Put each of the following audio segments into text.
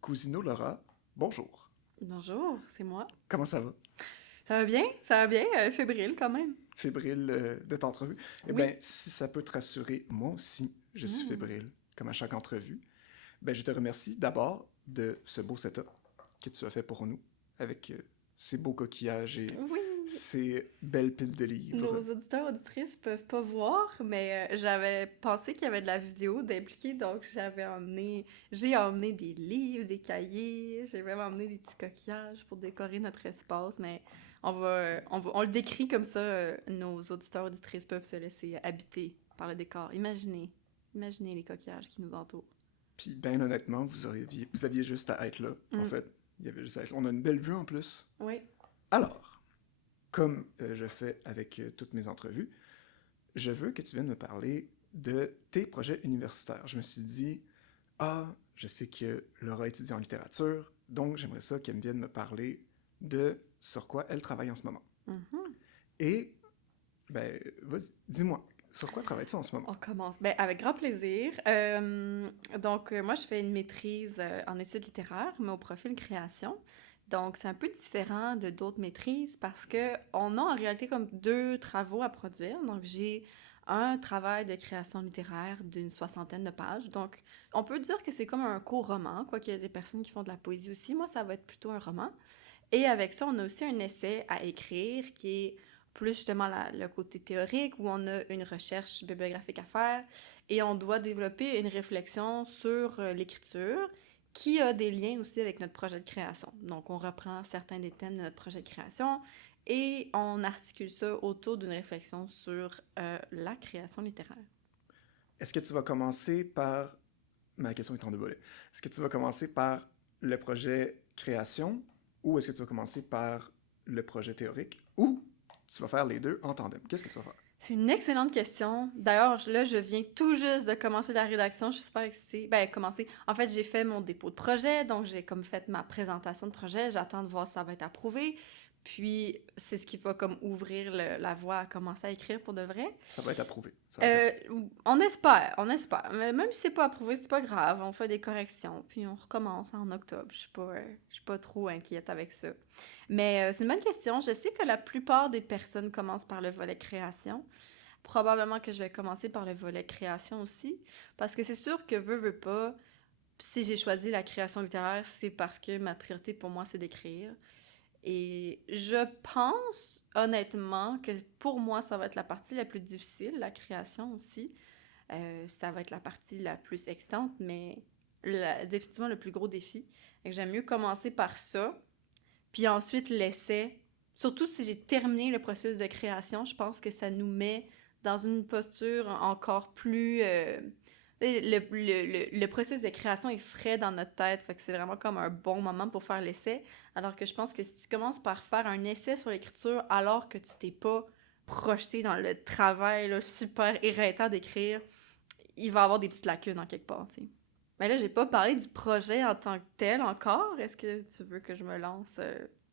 Cousino Laura, bonjour. Bonjour, c'est moi. Comment ça va? Ça va bien, fébrile quand même. Fébrile de ton entrevue? Eh bien, Oui. si ça peut te rassurer, moi aussi, je suis Hmm. fébrile, comme à chaque entrevue. Ben, je te remercie d'abord de ce beau setup que tu as fait pour nous, avec ces beaux coquillages et Oui, ces belles piles de livres. nos auditeurs auditrices peuvent pas voir, mais j'avais pensé qu'il y avait de la vidéo d'impliquer, donc j'ai emmené des livres, des cahiers, j'ai même emmené des petits coquillages pour décorer notre espace, mais on le décrit comme ça, nos auditeurs auditrices peuvent se laisser habiter par le décor. Imaginez les coquillages qui nous entourent. Puis, ben honnêtement, vous aviez juste à être là. En Hmm. fait, il y avait juste à être là. On a une belle vue en plus. Oui. Alors, comme je fais avec toutes mes entrevues, je veux que tu viennes me parler de tes projets universitaires. Je me suis dit, je sais que Laura étudie en littérature, donc j'aimerais ça qu'elle vienne me parler de sur quoi elle travaille en ce moment. Mhm. Et, ben, vas-y, dis-moi, sur quoi travailles-tu en ce moment? On commence. Ben, avec grand plaisir. Moi, je fais une maîtrise en études littéraires, mais au profil création. Donc, c'est un peu différent de d'autres maîtrises parce que on a en réalité comme deux travaux à produire. Donc, j'ai un travail de création littéraire d'une 60aine de pages. Donc, on peut dire que c'est comme un court roman, quoiqu'il y a des personnes qui font de la poésie aussi. Moi, ça va être plutôt un roman. Et avec ça, on a aussi un essai à écrire qui est plus justement le côté théorique où on a une recherche bibliographique à faire et on doit développer une réflexion sur l'écriture qui a des liens aussi avec notre projet de création. Donc, on reprend certains des thèmes de notre projet de création et on articule ça autour d'une réflexion sur la création littéraire. Est-ce que tu vas commencer par... Ma question est en deux volets. Est-ce que tu vas commencer par le projet création ou est-ce que tu vas commencer par le projet théorique ou tu vas faire les deux en tandem? Qu'est-ce que tu vas faire? C'est une excellente question. D'ailleurs, là, je viens tout juste de commencer la rédaction. Je suis super excitée. Ben, commencer. En fait, j'ai fait mon dépôt de projet, donc j'ai comme fait ma présentation de projet. J'attends de voir si ça va être approuvé. Puis, c'est ce qui va comme ouvrir la voie à commencer à écrire pour de vrai. Ça va être approuvé. Ça va être Euh, approuvé. on espère, on espère. Mais même si c'est pas approuvé, c'est pas grave. On fait des corrections, puis on recommence en octobre. Je suis pas trop inquiète avec ça. Mais c'est une bonne question. Je sais que la plupart des personnes commencent par le volet création. Probablement que je vais commencer par le volet création aussi, parce que c'est sûr que veux pas, si j'ai choisi la création littéraire, c'est parce que ma priorité pour moi, c'est d'écrire. Et je pense honnêtement que pour moi, ça va être la partie la plus difficile, la création aussi. Ça va être la partie la plus excitante, mais définitivement le plus gros défi. Donc, j'aime mieux commencer par ça, puis ensuite l'essai. Surtout si j'ai terminé le processus de création, je pense que ça nous met dans une posture encore plus... le processus de création est frais dans notre tête, fait que c'est vraiment comme un bon moment pour faire l'essai. Alors que je pense que si tu commences par faire un essai sur l'écriture alors que tu t'es pas projeté dans le travail là, super éreintant d'écrire, il va y avoir des petites lacunes en quelque part, tu sais. Mais là, j'ai pas parlé du projet en tant que tel encore. Est-ce que tu veux que je me lance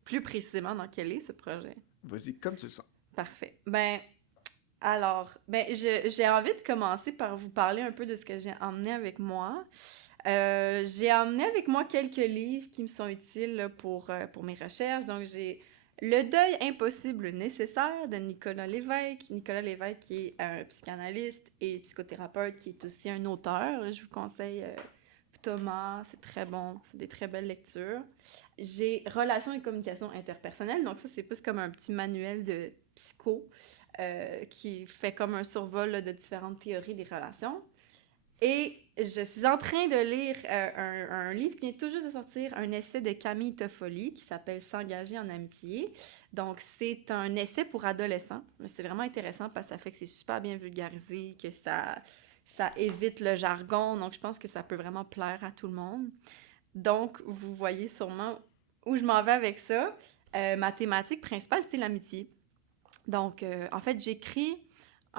plus précisément dans quel est ce projet? Vas-y, comme tu le sens. Parfait. J'ai envie de commencer par vous parler un peu de ce que j'ai emmené avec moi. J'ai emmené avec moi quelques livres qui me sont utiles là, pour mes recherches. Donc, j'ai Le deuil impossible nécessaire de Nicolas Lévesque. Nicolas Lévesque qui est un psychanalyste et psychothérapeute qui est aussi un auteur. Je vous conseille Thomas, c'est très bon, c'est des très belles lectures. J'ai Relations et communication interpersonnelle, donc ça c'est plus comme un petit manuel de psycho qui fait comme un survol là, de différentes théories des relations. Et je suis en train de lire un livre qui vient tout juste de sortir, un essai de Camille Toffoli qui s'appelle S'engager en amitié. Donc, c'est un essai pour adolescents. Mais c'est vraiment intéressant parce que ça fait que c'est super bien vulgarisé, que ça évite le jargon. Donc, je pense que ça peut vraiment plaire à tout le monde. Donc, vous voyez sûrement où je m'en vais avec ça. Ma thématique principale, c'est l'amitié. Donc, en fait, j'écris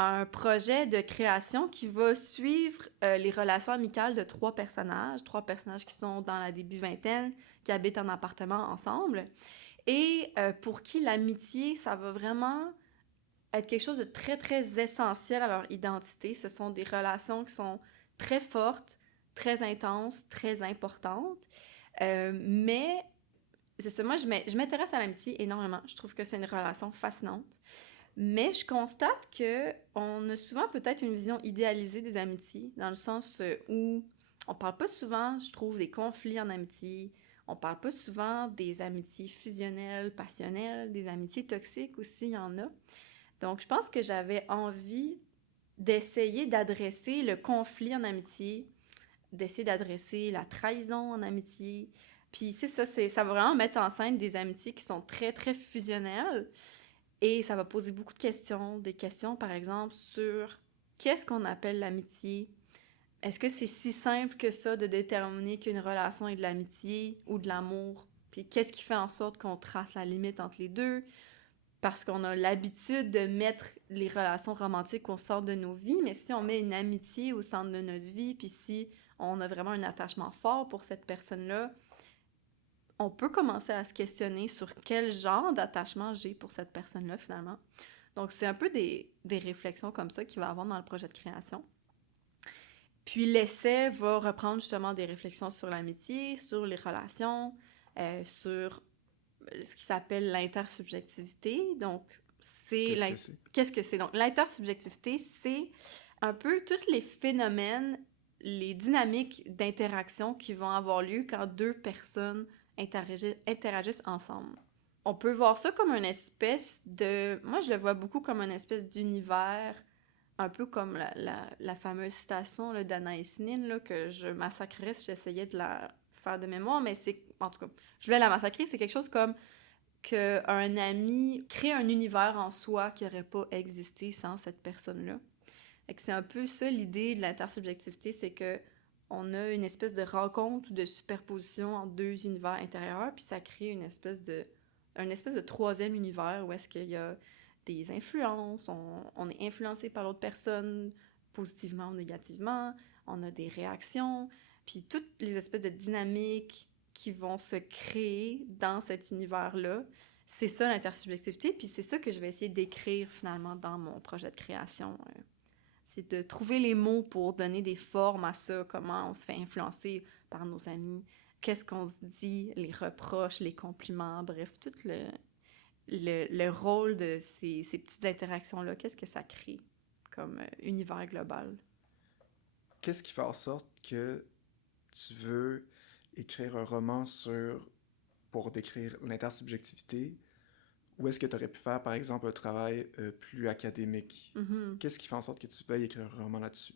un projet de création qui va suivre les relations amicales de trois personnages qui sont dans la début vingtaine, qui habitent en appartement ensemble, et pour qui l'amitié, ça va vraiment être quelque chose de très, très essentiel à leur identité. Ce sont des relations qui sont très fortes, très intenses, très importantes. Mais c'est ça, moi, je m'intéresse à l'amitié énormément. Je trouve que c'est une relation fascinante. Mais je constate que on a souvent peut-être une vision idéalisée des amitiés, dans le sens où on parle pas souvent, je trouve, des conflits en amitié. On parle pas souvent des amitiés fusionnelles, passionnelles, des amitiés toxiques aussi, il y en a. Donc, je pense que j'avais envie d'essayer d'adresser le conflit en amitié, d'essayer d'adresser la trahison en amitié. Puis c'est ça, ça va vraiment mettre en scène des amitiés qui sont très, très fusionnelles. Et ça va poser beaucoup de questions. Des questions, par exemple, sur qu'est-ce qu'on appelle l'amitié? Est-ce que c'est si simple que ça de déterminer qu'une relation est de l'amitié ou de l'amour? Puis qu'est-ce qui fait en sorte qu'on trace la limite entre les deux? Parce qu'on a l'habitude de mettre les relations romantiques au centre de nos vies, mais si on met une amitié au centre de notre vie, puis si on a vraiment un attachement fort pour cette personne-là, on peut commencer à se questionner sur quel genre d'attachement j'ai pour cette personne-là, finalement. Donc, c'est un peu des réflexions comme ça qu'il va y avoir dans le projet de création. Puis, l'essai va reprendre justement des réflexions sur l'amitié, sur les relations, sur ce qui s'appelle l'intersubjectivité. Donc, Qu'est-ce que c'est? Donc, l'intersubjectivité, c'est un peu tous les phénomènes, les dynamiques d'interaction qui vont avoir lieu quand deux personnes interagissent ensemble. On peut voir ça comme une espèce de... Moi, je le vois beaucoup comme une espèce d'univers, un peu comme la fameuse citation là, d'Anaïs Nin, là, que je massacrerais si j'essayais de la faire de mémoire, mais c'est... En tout cas, je voulais la massacrer, c'est quelque chose comme qu'un ami crée un univers en soi qui n'aurait pas existé sans cette personne-là. Et que c'est un peu ça l'idée de l'intersubjectivité, c'est que on a une espèce de rencontre ou de superposition entre deux univers intérieurs, puis ça crée une espèce de troisième univers où est-ce qu'il y a des influences, on est influencé par l'autre personne positivement ou négativement, on a des réactions, puis toutes les espèces de dynamiques qui vont se créer dans cet univers-là. C'est ça l'intersubjectivité, puis c'est ça que je vais essayer d'écrire finalement dans mon projet de création. C'est de trouver les mots pour donner des formes à ça, comment on se fait influencer par nos amis, qu'est-ce qu'on se dit, les reproches, les compliments, bref, tout le rôle de ces petites interactions-là, qu'est-ce que ça crée comme univers global. Qu'est-ce qui fait en sorte que tu veux écrire un roman pour décrire l'intersubjectivité, ou est-ce que tu aurais pu faire, par exemple, un travail plus académique? Mm-hmm. Qu'est-ce qui fait en sorte que tu veuilles écrire un roman là-dessus?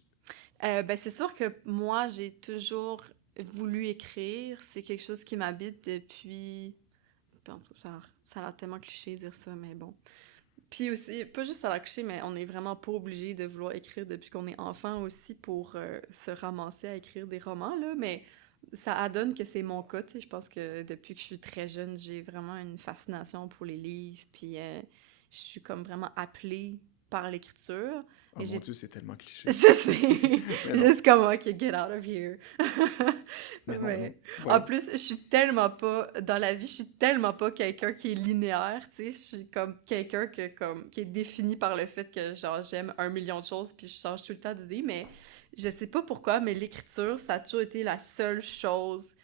Ben c'est sûr que moi, j'ai toujours voulu écrire. C'est quelque chose qui m'habite depuis... Bon, ça a l'air tellement cliché de dire ça, mais bon. Puis aussi, pas juste à la cliché, mais on n'est vraiment pas obligé de vouloir écrire depuis qu'on est enfant aussi pour se ramasser à écrire des romans, là, mais ça adonne que c'est mon cas, tu sais. Je pense que depuis que je suis très jeune, j'ai vraiment une fascination pour les livres, puis je suis comme vraiment appelée par l'écriture. Oh mon Dieu, c'est tellement cliché. Je sais! Juste comme, ok, get out of here. Mais non, Mais ouais. en plus, je suis tellement pas, dans la vie, je suis tellement pas quelqu'un qui est linéaire, tu sais. Je suis comme quelqu'un qui est défini par le fait que, genre, j'aime 1 million de choses puis je change tout le temps d'idée, mais je sais pas pourquoi, mais l'écriture, ça a toujours été la seule chose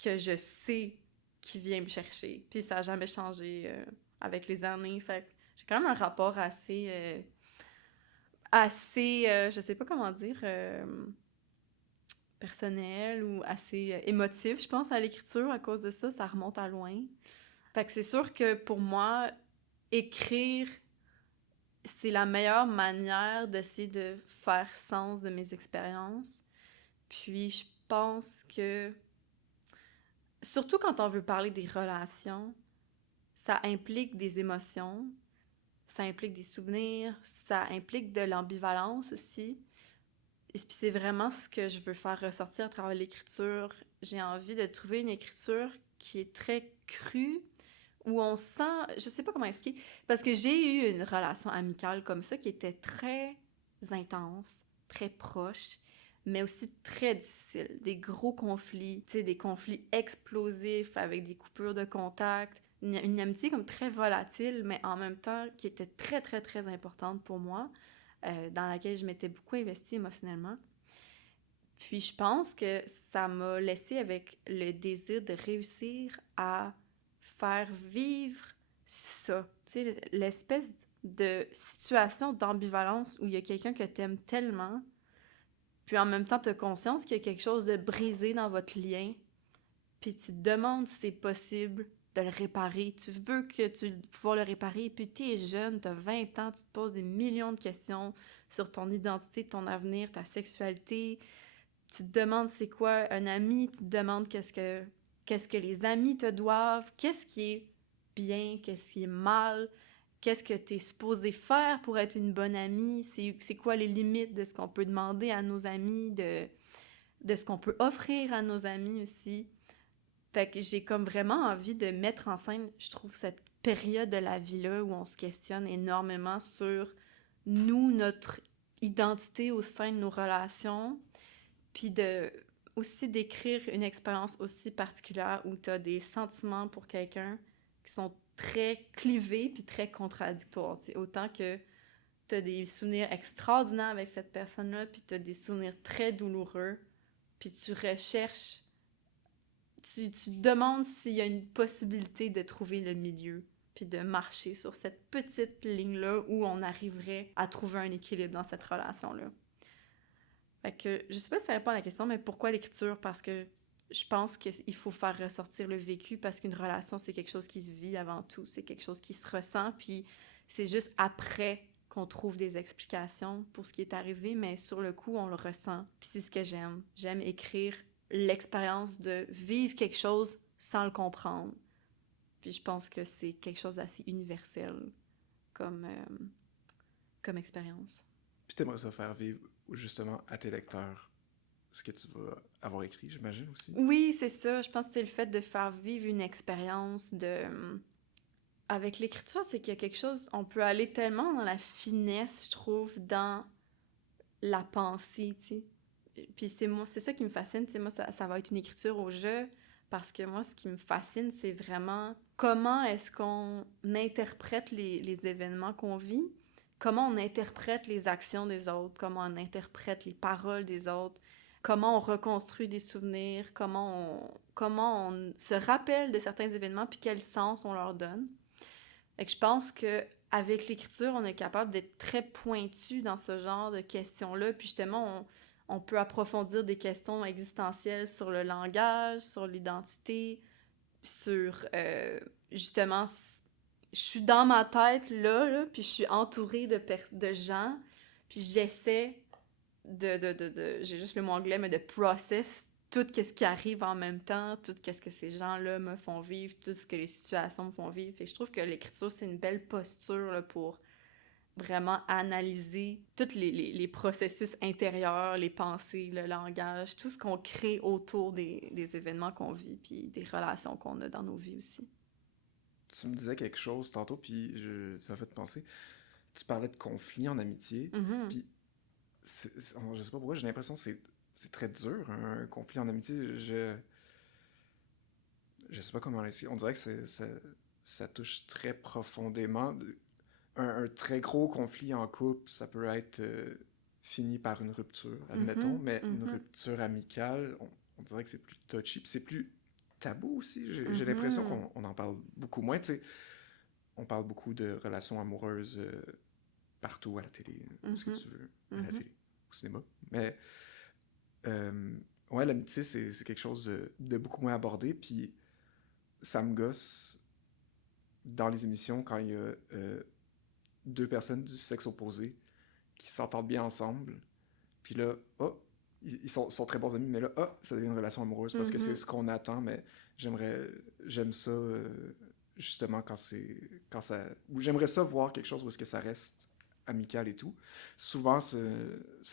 que je sais qui vient me chercher. Puis ça a jamais changé avec les années. Fait que j'ai quand même un rapport assez, je sais pas comment dire, personnel ou assez émotif, je pense, à l'écriture. À cause de ça, ça remonte à loin. Fait que c'est sûr que pour moi, écrire, c'est la meilleure manière d'essayer de faire sens de mes expériences. Puis je pense que, surtout quand on veut parler des relations, ça implique des émotions, ça implique des souvenirs, ça implique de l'ambivalence aussi. Et puis c'est vraiment ce que je veux faire ressortir à travers l'écriture. J'ai envie de trouver une écriture qui est très crue, où on sent... Je sais pas comment expliquer, parce que j'ai eu une relation amicale comme ça qui était très intense, très proche, mais aussi très difficile. Des gros conflits, tu sais, des conflits explosifs avec des coupures de contact, une amitié comme très volatile, mais en même temps qui était très, très, très importante pour moi, dans laquelle je m'étais beaucoup investie émotionnellement. Puis je pense que ça m'a laissé avec le désir de réussir à faire vivre ça. Tu sais, l'espèce de situation d'ambivalence où il y a quelqu'un que t'aimes tellement, puis en même temps t'as conscience qu'il y a quelque chose de brisé dans votre lien, puis tu te demandes si c'est possible de le réparer. Tu veux que tu pouvoir le réparer, puis t'es jeune, t'as 20 ans, tu te poses des millions de questions sur ton identité, ton avenir, ta sexualité. Tu te demandes c'est quoi un ami, tu te demandes qu'est-ce que les amis te doivent, qu'est-ce qui est bien, qu'est-ce qui est mal, qu'est-ce que tu es supposé faire pour être une bonne amie, c'est quoi les limites de ce qu'on peut demander à nos amis, de ce qu'on peut offrir à nos amis aussi. Fait que j'ai comme vraiment envie de mettre en scène, je trouve, cette période de la vie-là où on se questionne énormément sur nous, notre identité au sein de nos relations, puis de aussi décrire une expérience aussi particulière où tu as des sentiments pour quelqu'un qui sont très clivés puis très contradictoires. C'est autant que tu as des souvenirs extraordinaires avec cette personne-là, puis tu as des souvenirs très douloureux, puis tu recherches, tu te demandes s'il y a une possibilité de trouver le milieu, puis de marcher sur cette petite ligne-là où on arriverait à trouver un équilibre dans cette relation-là. Fait que, je sais pas si ça répond à la question, mais pourquoi l'écriture? Parce que je pense qu'il faut faire ressortir le vécu, parce qu'une relation, c'est quelque chose qui se vit avant tout. C'est quelque chose qui se ressent, puis c'est juste après qu'on trouve des explications pour ce qui est arrivé, mais sur le coup, on le ressent. Puis c'est ce que j'aime. J'aime écrire l'expérience de vivre quelque chose sans le comprendre. Puis je pense que c'est quelque chose d'assez universel comme, comme expérience. Puis t'aimerais ça faire vivre justement à tes lecteurs ce que tu vas avoir écrit, j'imagine aussi. Oui, c'est ça. Je pense que c'est le fait de faire vivre une expérience de... Avec l'écriture, c'est qu'il y a quelque chose... On peut aller tellement dans la finesse, je trouve, dans la pensée, tu sais. Puis c'est ça qui me fascine, tu sais. Moi, ça va être une écriture au jeu, parce que moi, ce qui me fascine, c'est vraiment comment est-ce qu'on interprète les événements qu'on vit, comment on interprète les actions des autres, comment on interprète les paroles des autres, comment on reconstruit des souvenirs, comment on se rappelle de certains événements, puis quel sens on leur donne. Fait que je pense que avec l'écriture, on est capable d'être très pointu dans ce genre de questions-là, puis justement, on peut approfondir des questions existentielles sur le langage, sur l'identité, sur justement, je suis dans ma tête là, puis je suis entourée de gens, puis j'essaie j'ai juste le mot anglais, mais de process tout ce qui arrive en même temps, tout ce que ces gens-là me font vivre, tout ce que les situations me font vivre. Fait que je trouve que l'écriture, c'est une belle posture là, pour vraiment analyser tous les processus intérieurs, les pensées, le langage, tout ce qu'on crée autour des événements qu'on vit, puis des relations qu'on a dans nos vies aussi. Tu me disais quelque chose tantôt, puis ça m'a fait penser. Tu parlais de conflits en amitié, Mm-hmm. puis je sais pas pourquoi, j'ai l'impression que c'est très dur, un conflit en amitié. Je sais pas comment l'expliquer. On dirait que ça touche très profondément. Un très gros conflit en couple, ça peut être fini par une rupture, admettons, Mm-hmm. mais une Mm-hmm. rupture amicale, on dirait que c'est plus touchy, puis c'est plus tabou aussi. J'ai l'impression Mm-hmm. qu'on en parle beaucoup moins. Tu sais, on parle beaucoup de relations amoureuses partout, à la télé, où ce que Mm-hmm. tu veux, à la Mm-hmm. télé, au cinéma. Mais euh, ouais, l'amitié, c'est quelque chose de beaucoup moins abordé, puis ça me gosse dans les émissions quand il y a deux personnes du sexe opposé qui s'entendent bien ensemble, puis là, oh, ils sont très bons amis, mais là, oh, ça devient une relation amoureuse parce que c'est Mm-hmm. ce qu'on attend, mais j'aime ça justement quand ça, ou j'aimerais ça voir quelque chose où est-ce que ça reste amical et tout. Souvent, ça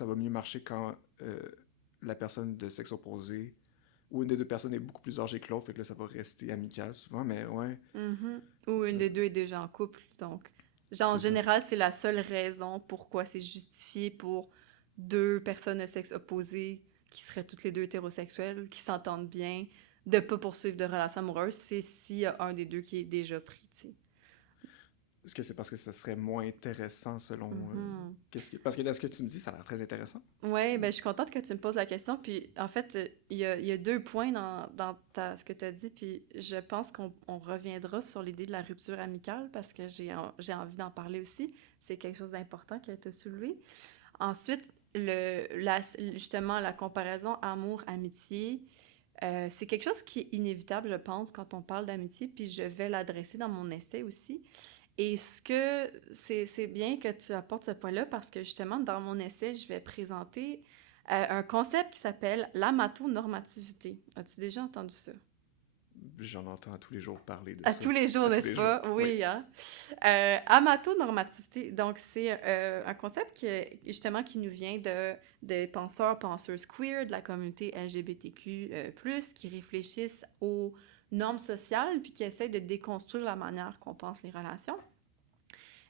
va mieux marcher quand la personne de sexe opposé ou une des deux personnes est beaucoup plus âgée que l'autre, fait que là, ça va rester amical souvent, mais ouais, Mhm. Ou une des deux est déjà en couple, donc... Genre, en c'est ça. général, c'est la seule raison pourquoi c'est justifié pour deux personnes de sexe opposé qui seraient toutes les deux hétérosexuelles, qui s'entendent bien, de pas poursuivre de relation amoureuse, c'est s'il y a un des deux qui est déjà pris, tu sais. Est-ce que c'est parce que ça serait moins intéressant selon... Mhm. Parce que dans ce que tu me dis, ça a l'air très intéressant. Oui, ben, je suis contente que tu me poses la question. Puis, en fait, il y a deux points dans ce que tu as dit. Puis, je pense qu'on reviendra sur l'idée de la rupture amicale parce que j'ai envie d'en parler aussi. C'est quelque chose d'important qui a été soulevé. Ensuite, justement, la comparaison amour-amitié, c'est quelque chose qui est inévitable, je pense, quand on parle d'amitié. Puis, je vais l'adresser dans mon essai aussi. Et c'est bien que tu apportes ce point-là parce que justement, dans mon essai, je vais présenter un concept qui s'appelle l'amatonormativité. As-tu déjà entendu ça? J'en entends tous les jours parler de À ça. tous les jours, À tous n'est-ce les jours, pas? Oui, hein? Amatonormativité, donc c'est un concept justement qui nous vient des penseurs, penseuses queer, de la communauté LGBTQ+, qui réfléchissent aux normes sociales puis qui essayent de déconstruire la manière qu'on pense les relations.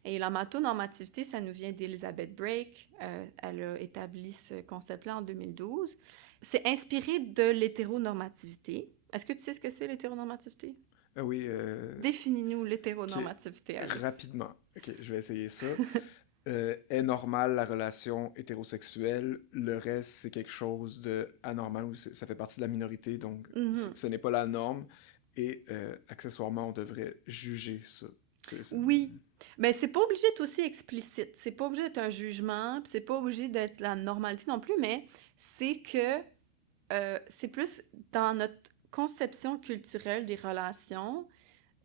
Et l'amatonormativité, ça nous vient d'Elizabeth Brake. Elle a établi ce concept-là en 2012. C'est inspiré de l'hétéronormativité. Est-ce que tu sais ce que c'est l'hétéronormativité? Oui. Définis-nous l'hétéronormativité, Okay. Alex. Rapidement. OK, je vais essayer ça. Est normale la relation hétérosexuelle. Le reste, c'est quelque chose de anormal ou ça fait partie de la minorité, donc ce n'est pas la norme. Et accessoirement, on devrait juger ça. Oui, mais c'est pas obligé d'être aussi explicite. C'est pas obligé d'être un jugement, puis c'est pas obligé d'être la normalité non plus, mais c'est que c'est plus dans notre conception culturelle des relations,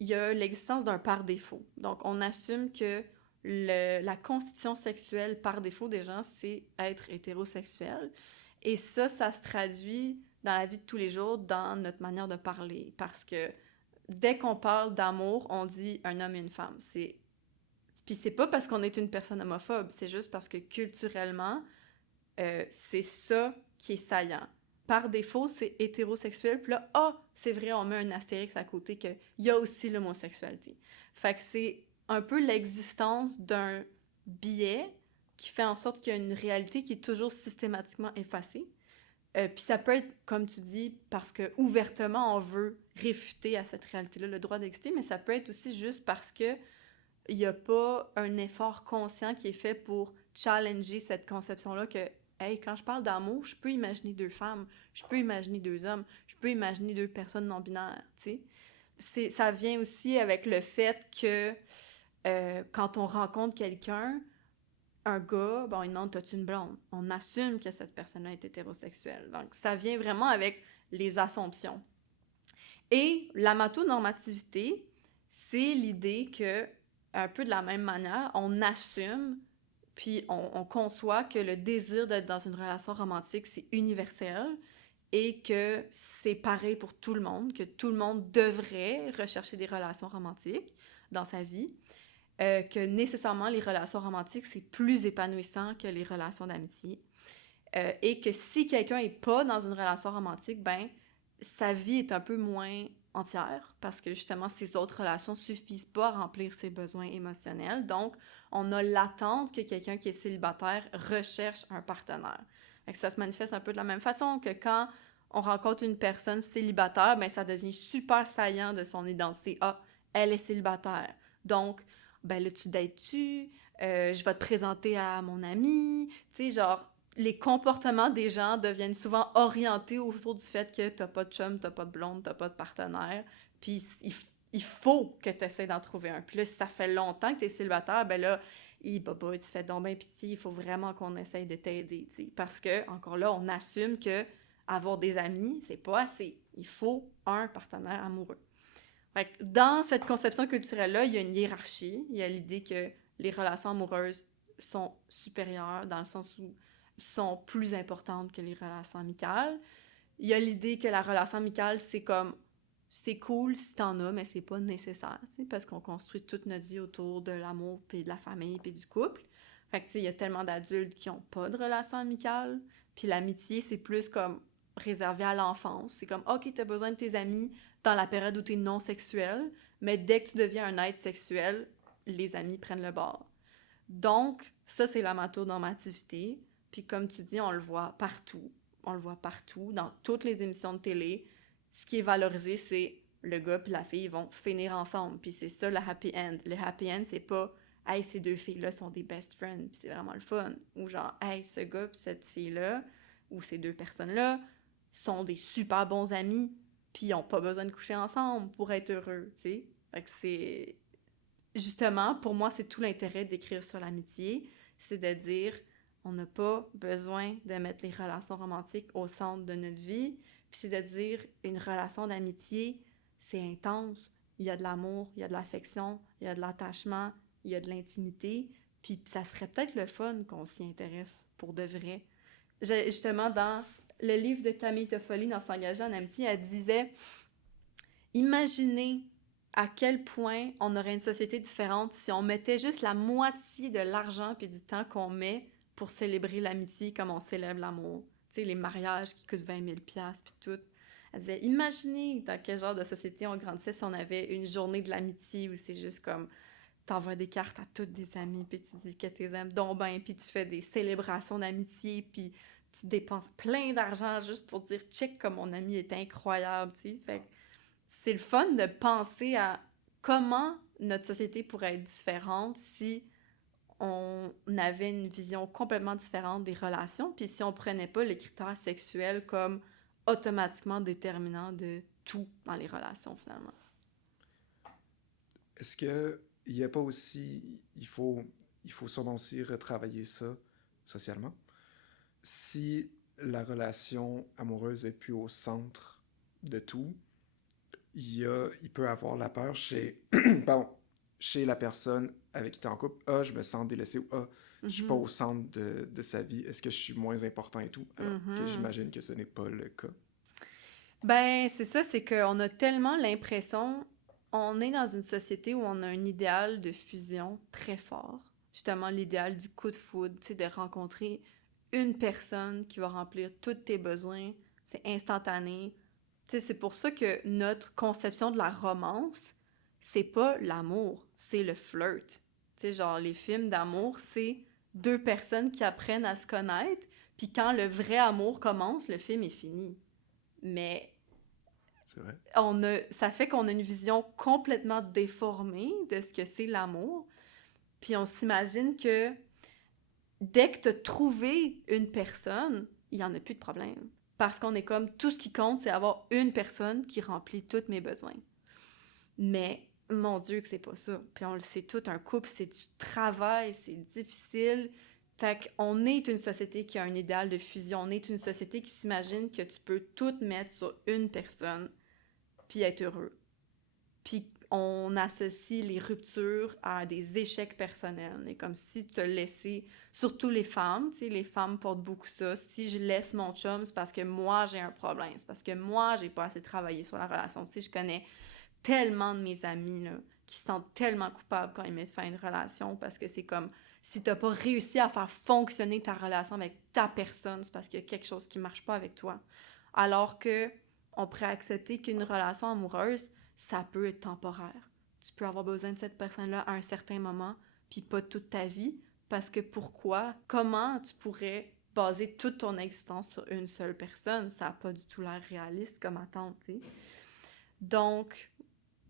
il y a l'existence d'un par défaut. Donc, on assume que la constitution sexuelle par défaut des gens, c'est être hétérosexuel. Et ça se traduit dans la vie de tous les jours, dans notre manière de parler. Parce que dès qu'on parle d'amour, on dit un homme et une femme. Puis c'est pas parce qu'on est une personne homophobe, c'est juste parce que culturellement, c'est ça qui est saillant. Par défaut, c'est hétérosexuel, puis là, c'est vrai, on met un astérix à côté qu'il y a aussi l'homosexualité. Fait que c'est un peu l'existence d'un biais qui fait en sorte qu'il y a une réalité qui est toujours systématiquement effacée. Puis ça peut être, comme tu dis, parce que ouvertement on veut réfuter à cette réalité-là le droit d'exister, mais ça peut être aussi juste parce que il n'y a pas un effort conscient qui est fait pour challenger cette conception-là que, hey, quand je parle d'amour, je peux imaginer deux femmes, je peux imaginer deux hommes, je peux imaginer deux personnes non-binaires, tu sais. Ça vient aussi avec le fait que quand on rencontre quelqu'un, un gars, bon, il demande « T'as-tu une blonde? » On assume que cette personne-là est hétérosexuelle. Donc, ça vient vraiment avec les assumptions. Et l'amatonormativité, c'est l'idée que, un peu de la même manière, on assume, puis on conçoit que le désir d'être dans une relation romantique, c'est universel et que c'est pareil pour tout le monde, que tout le monde devrait rechercher des relations romantiques dans sa vie. Que nécessairement les relations romantiques, c'est plus épanouissant que les relations d'amitié. Et que si quelqu'un n'est pas dans une relation romantique, ben sa vie est un peu moins entière parce que justement, ces autres relations ne suffisent pas à remplir ses besoins émotionnels. Donc, on a l'attente que quelqu'un qui est célibataire recherche un partenaire. Et que ça se manifeste un peu de la même façon que quand on rencontre une personne célibataire, ben ça devient super saillant de son identité. Ah, elle est célibataire. Donc, ben là, tu dates-tu? Je vais te présenter à mon ami. Tu sais, genre, les comportements des gens deviennent souvent orientés autour du fait que t'as pas de chum, t'as pas de blonde, t'as pas de partenaire. Puis il faut que tu essaies d'en trouver un. Puis là, si ça fait longtemps que t'es célibataire, ben là, tu fais donc ben pitié, il faut vraiment qu'on essaye de t'aider, tu sais. Parce que, encore là, on assume que avoir des amis, c'est pas assez. Il faut un partenaire amoureux. Fait que dans cette conception culturelle-là, il y a une hiérarchie. Il y a l'idée que les relations amoureuses sont supérieures dans le sens où sont plus importantes que les relations amicales. Il y a l'idée que la relation amicale, c'est comme c'est cool si t'en as, mais c'est pas nécessaire, tu sais, parce qu'on construit toute notre vie autour de l'amour, puis de la famille, puis du couple. Fait que, tu sais, il y a tellement d'adultes qui ont pas de relation amicale, puis l'amitié, c'est plus comme réservé à l'enfance. C'est comme, OK, t'as besoin de tes amis dans la période où t'es non sexuel, mais dès que tu deviens un être sexuel, les amis prennent le bord. Donc, ça, c'est l'amatonormativité. Puis comme tu dis, on le voit partout. On le voit partout, dans toutes les émissions de télé. Ce qui est valorisé, c'est le gars puis la fille vont finir ensemble, puis c'est ça le happy end. Le happy end, c'est pas « Hey, ces deux filles-là sont des best friends, puis c'est vraiment le fun », ou genre « Hey, ce gars puis cette fille-là, ou ces deux personnes-là, sont des super bons amis, puis ils ont pas besoin de coucher ensemble pour être heureux », tu sais. Fait que c'est... Justement, pour moi, c'est tout l'intérêt d'écrire sur l'amitié, c'est de dire, on n'a pas besoin de mettre les relations romantiques au centre de notre vie, puis c'est de dire, une relation d'amitié, c'est intense, il y a de l'amour, il y a de l'affection, il y a de l'attachement, il y a de l'intimité, puis ça serait peut-être le fun qu'on s'y intéresse pour de vrai. Justement, dans le livre de Camille Toffoli, dans S'engager en amitié, elle disait, imaginez à quel point on aurait une société différente si on mettait juste la moitié de l'argent puis du temps qu'on met pour célébrer l'amitié comme on célèbre l'amour. Tu sais, les mariages qui coûtent 20 000 $ puis tout. Elle disait, imaginez dans quel genre de société on grandissait si on avait une journée de l'amitié où c'est juste comme, t'envoies des cartes à toutes des amis puis tu dis que t'es aimes donc ben puis tu fais des célébrations d'amitié puis tu dépenses plein d'argent juste pour dire, check comme mon ami est incroyable, tu sais. Fait que c'est le fun de penser à comment notre société pourrait être différente si on avait une vision complètement différente des relations, puis si on prenait pas les critères sexuels comme automatiquement déterminants de tout dans les relations, finalement. Est-ce que il n'y a pas aussi... il faut sûrement aussi retravailler ça socialement. Si la relation amoureuse est plus au centre de tout, il peut avoir la peur chez, pardon, chez la personne avec qui tu es en couple. Ah, je me sens délaissé ou ah, je suis pas au centre de sa vie. Est-ce que je suis moins important et tout? Alors que j'imagine que ce n'est pas le cas. Ben, c'est ça, c'est qu'on a tellement l'impression, on est dans une société où on a un idéal de fusion très fort. Justement, l'idéal du coup de foudre, tu sais, de rencontrer une personne qui va remplir tous tes besoins. C'est instantané. Tu sais, c'est pour ça que notre conception de la romance, c'est pas l'amour, c'est le flirt. Tu sais, genre, les films d'amour, c'est deux personnes qui apprennent à se connaître, puis quand le vrai amour commence, le film est fini. Mais C'est vrai. ça fait qu'on a une vision complètement déformée de ce que c'est l'amour. Puis on s'imagine que dès que tu as trouvé une personne, il n'y en a plus de problème. Parce qu'on est comme, tout ce qui compte, c'est avoir une personne qui remplit tous mes besoins. Mais, mon Dieu, que c'est pas ça. Puis on le sait tout, un couple, c'est du travail, c'est difficile. Fait qu'on est une société qui a un idéal de fusion. On est une société qui s'imagine que tu peux tout mettre sur une personne puis être heureux. Puis on associe les ruptures à des échecs personnels. Et comme si tu as laissé, surtout les femmes, tu sais, les femmes portent beaucoup ça. Si je laisse mon chum, c'est parce que moi, j'ai un problème. C'est parce que moi, j'ai pas assez travaillé sur la relation. Tu sais, je connais tellement de mes amis, là, qui se sentent tellement coupables quand ils mettent fin à une relation parce que c'est comme, si t'as pas réussi à faire fonctionner ta relation avec ta personne, c'est parce qu'il y a quelque chose qui marche pas avec toi. Alors que on pourrait accepter qu'une relation amoureuse, ça peut être temporaire. Tu peux avoir besoin de cette personne-là à un certain moment, puis pas toute ta vie, parce que pourquoi? Comment tu pourrais baser toute ton existence sur une seule personne? Ça n'a pas du tout l'air réaliste comme attente, tu sais. Donc,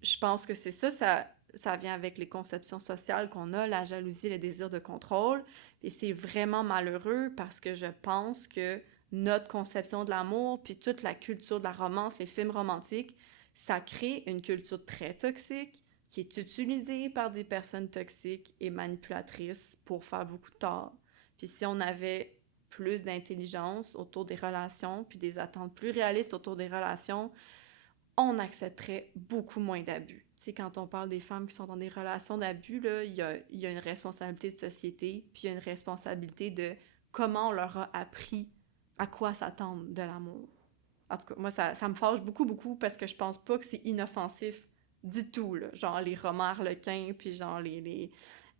je pense que c'est ça vient avec les conceptions sociales qu'on a, la jalousie, le désir de contrôle, et c'est vraiment malheureux parce que je pense que notre conception de l'amour, puis toute la culture de la romance, les films romantiques, ça crée une culture très toxique qui est utilisée par des personnes toxiques et manipulatrices pour faire beaucoup de tort. Puis si on avait plus d'intelligence autour des relations, puis des attentes plus réalistes autour des relations, on accepterait beaucoup moins d'abus. Tu sais, quand on parle des femmes qui sont dans des relations d'abus, là, il y a une responsabilité de société, puis il y a une responsabilité de comment on leur a appris à quoi s'attendre de l'amour. En tout cas, moi, ça me fâche beaucoup, beaucoup, parce que je pense pas que c'est inoffensif du tout, là. Genre les romans harlequins, puis genre les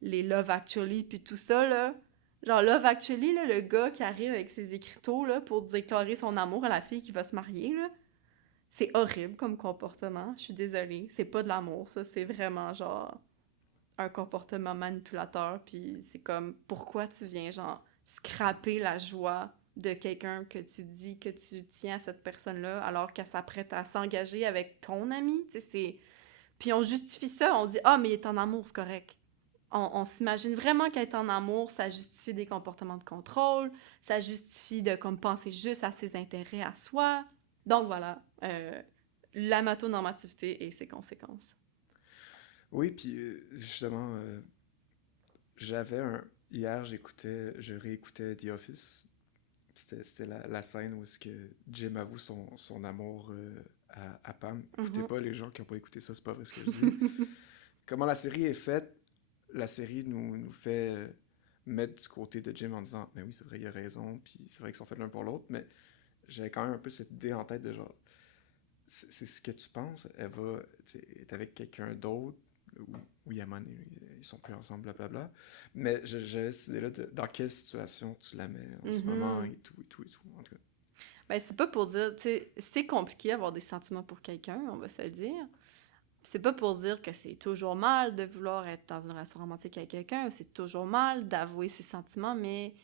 Love Actually, puis tout ça, là. Genre Love Actually, là, le gars qui arrive avec ses écriteaux, là, pour déclarer son amour à la fille qui va se marier, là. C'est horrible comme comportement, je suis désolée. C'est pas de l'amour, ça. C'est vraiment, genre, un comportement manipulateur, puis c'est comme, pourquoi tu viens, genre, scraper la joie de quelqu'un que tu dis que tu tiens à cette personne-là alors qu'elle s'apprête à s'engager avec ton ami, tu sais, c'est... Puis on justifie ça, on dit « Ah, mais il est en amour, c'est correct. » On s'imagine vraiment qu'être en amour, ça justifie des comportements de contrôle, ça justifie de comme penser juste à ses intérêts à soi. Donc voilà, la mato-normativité et ses conséquences. Oui, puis justement, Hier, je réécoutais The Office. C'était la scène où est-ce que Jim avoue son amour à Pam. Écoutez pas les gens qui n'ont pas écouté ça, c'est pas vrai ce que je dis. Comment la série est faite, la série nous fait mettre du côté de Jim en disant « Mais oui, c'est vrai, il a raison, puis c'est vrai qu'ils sont faits l'un pour l'autre. » Mais j'avais quand même un peu cette idée en tête de genre, c'est ce que tu penses, elle va être avec quelqu'un d'autre, oui, à un moment donné, ils sont plus ensemble, blablabla. Mais j'avais cette idée-là de dans quelle situation tu la mets en ce moment, et tout, en tout cas. Ben, c'est pas pour dire, tu sais, c'est compliqué d'avoir des sentiments pour quelqu'un, on va se le dire. C'est pas pour dire que c'est toujours mal de vouloir être dans une relation romantique avec quelqu'un, ou c'est toujours mal d'avouer ses sentiments, mais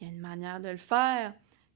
il y a une manière de le faire.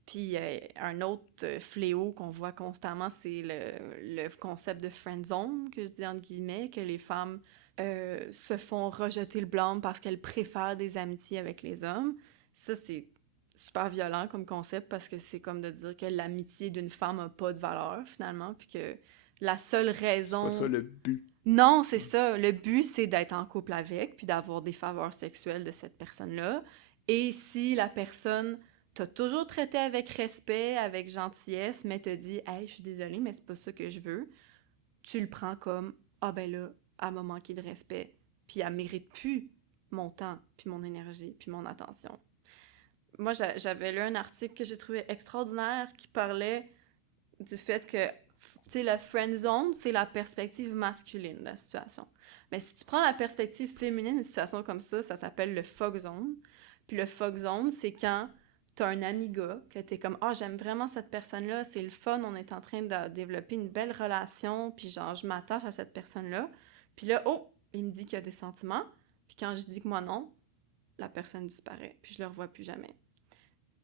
Puis un autre fléau qu'on voit constamment, c'est le concept de friend zone, que je dis entre guillemets, que les femmes se font rejeter le blâme parce qu'elles préfèrent des amitiés avec les hommes. Ça, c'est super violent comme concept parce que c'est comme de dire que l'amitié d'une femme n'a pas de valeur, finalement, puis que la seule C'est pas ça raison... le but. Non, c'est ça. Le but, c'est d'être en couple avec, puis d'avoir des faveurs sexuelles de cette personne-là. Et si la personne t'a toujours traité avec respect, avec gentillesse, mais te dit « Hey, je suis désolée, mais c'est pas ça que je veux », tu le prends comme « Ah ben là, elle m'a manqué de respect, puis elle mérite plus mon temps, puis mon énergie, puis mon attention. » Moi, j'avais lu un article que j'ai trouvé extraordinaire qui parlait du fait que, tu sais, la friend zone, c'est la perspective masculine de la situation. Mais si tu prends la perspective féminine d'une situation comme ça s'appelle le fuck zone. Puis le fuck zone, c'est quand t'as un ami gars, que t'es comme « Ah, j'aime vraiment cette personne-là, c'est le fun, on est en train de développer une belle relation, puis genre, je m'attache à cette personne-là. » Puis là, oh, il me dit qu'il y a des sentiments. Puis quand je dis que moi non, la personne disparaît, puis je le revois plus jamais.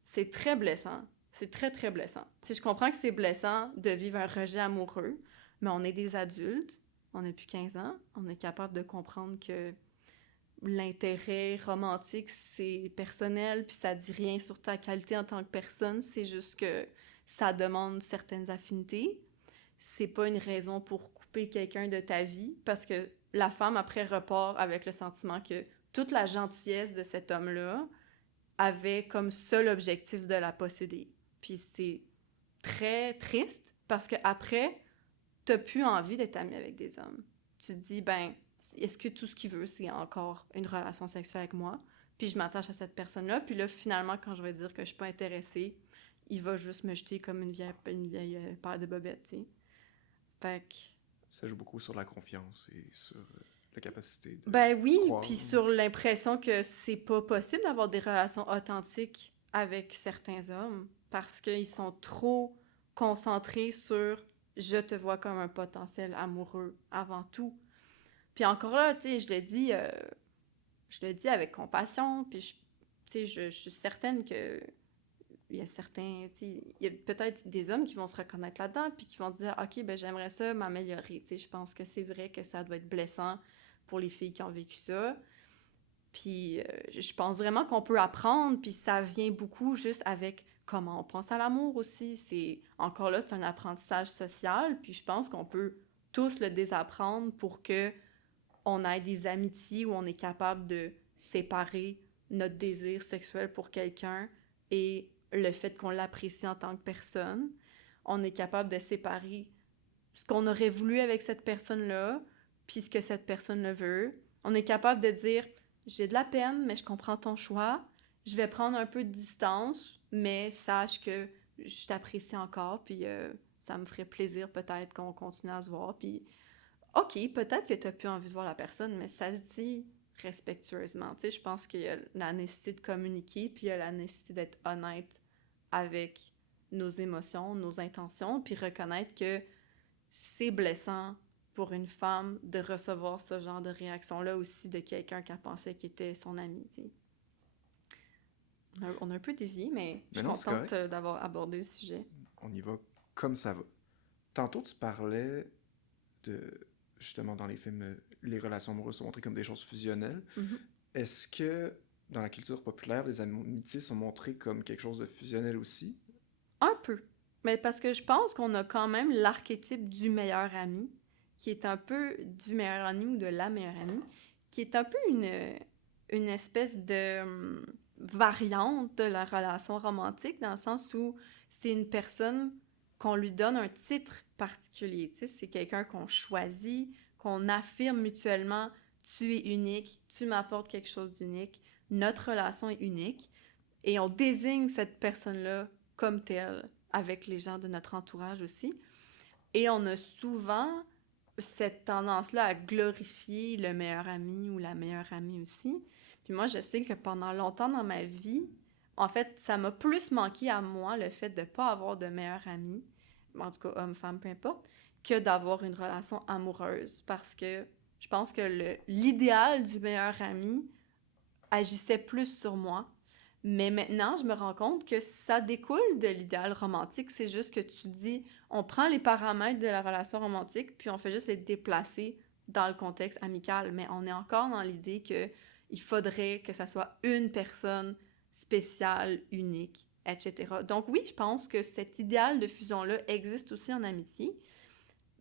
C'est très blessant. C'est très, très blessant. Tu sais, je comprends que c'est blessant de vivre un rejet amoureux, mais on est des adultes, on n'a plus 15 ans, on est capable de comprendre que l'intérêt romantique, c'est personnel, puis ça dit rien sur ta qualité en tant que personne, c'est juste que ça demande certaines affinités. C'est pas une raison pour couper quelqu'un de ta vie, parce que la femme, après, repart avec le sentiment que toute la gentillesse de cet homme-là avait comme seul objectif de la posséder. Puis c'est très triste, parce que après, t'as plus envie d'être amie avec des hommes. Tu te dis, ben, est-ce que tout ce qu'il veut, c'est encore une relation sexuelle avec moi? Puis je m'attache à cette personne-là, puis là, finalement, quand je vais dire que je suis pas intéressée, il va juste me jeter comme une vieille paire de bobettes, tu sais. Fait que... Ça joue beaucoup sur la confiance et sur la capacité de Ben oui, croire. puis sur l'impression que c'est pas possible d'avoir des relations authentiques avec certains hommes, parce qu'ils sont trop concentrés sur « je te vois comme un potentiel amoureux avant tout ». Puis encore là, tu sais, je le dis avec compassion, puis je suis certaine que il y a certains, tu sais, il y a peut-être des hommes qui vont se reconnaître là-dedans, puis qui vont dire « Ok, ben j'aimerais ça m'améliorer », tu sais, je pense que c'est vrai que ça doit être blessant pour les filles qui ont vécu ça. Puis je pense vraiment qu'on peut apprendre, puis ça vient beaucoup juste avec comment on pense à l'amour aussi. C'est encore là, c'est un apprentissage social, puis je pense qu'on peut tous le désapprendre pour que on ait des amitiés où on est capable de séparer notre désir sexuel pour quelqu'un et le fait qu'on l'apprécie en tant que personne. On est capable de séparer ce qu'on aurait voulu avec cette personne-là, puis ce que cette personne-là veut. On est capable de dire « J'ai de la peine, mais je comprends ton choix. Je vais prendre un peu de distance, mais sache que je t'apprécie encore, puis ça me ferait plaisir peut-être qu'on continue à se voir. Puis OK, peut-être que t'as plus envie de voir la personne, mais ça se dit respectueusement. Tu sais, je pense qu'il y a la nécessité de communiquer, puis il y a la nécessité d'être honnête avec nos émotions, nos intentions, puis reconnaître que c'est blessant pour une femme de recevoir ce genre de réaction-là aussi de quelqu'un qu'elle pensait qui était son ami, tu sais. On a un peu dévié, mais je Mais suis non, c'est contente correct. d'avoir abordé le sujet. On y va comme ça va. Tantôt, tu parlais de, justement, dans les films, les relations amoureuses sont montrées comme des choses fusionnelles. Mhm. Est-ce que, dans la culture populaire, les amitiés sont montrées comme quelque chose de fusionnel aussi? Un peu. Mais parce que je pense qu'on a quand même l'archétype du meilleur ami, qui est un peu du meilleur ami ou de la meilleure amie, qui est un peu une espèce de variante de la relation romantique, dans le sens où c'est une personne qu'on lui donne un titre particulier. Tu sais, c'est quelqu'un qu'on choisit, qu'on affirme mutuellement, tu es unique, tu m'apportes quelque chose d'unique, notre relation est unique, et on désigne cette personne-là comme telle, avec les gens de notre entourage aussi. Et on a souvent cette tendance-là à glorifier le meilleur ami ou la meilleure amie aussi. Puis moi, je sais que pendant longtemps dans ma vie, en fait, ça m'a plus manqué à moi le fait de ne pas avoir de meilleur ami, en tout cas homme, femme, peu importe, que d'avoir une relation amoureuse. Parce que je pense que l'idéal du meilleur ami agissait plus sur moi. Mais maintenant, je me rends compte que ça découle de l'idéal romantique. C'est juste que tu dis, on prend les paramètres de la relation romantique, puis on fait juste les déplacer dans le contexte amical. Mais on est encore dans l'idée que il faudrait que ça soit une personne spéciale, unique, etc. Donc oui, je pense que cet idéal de fusion-là existe aussi en amitié,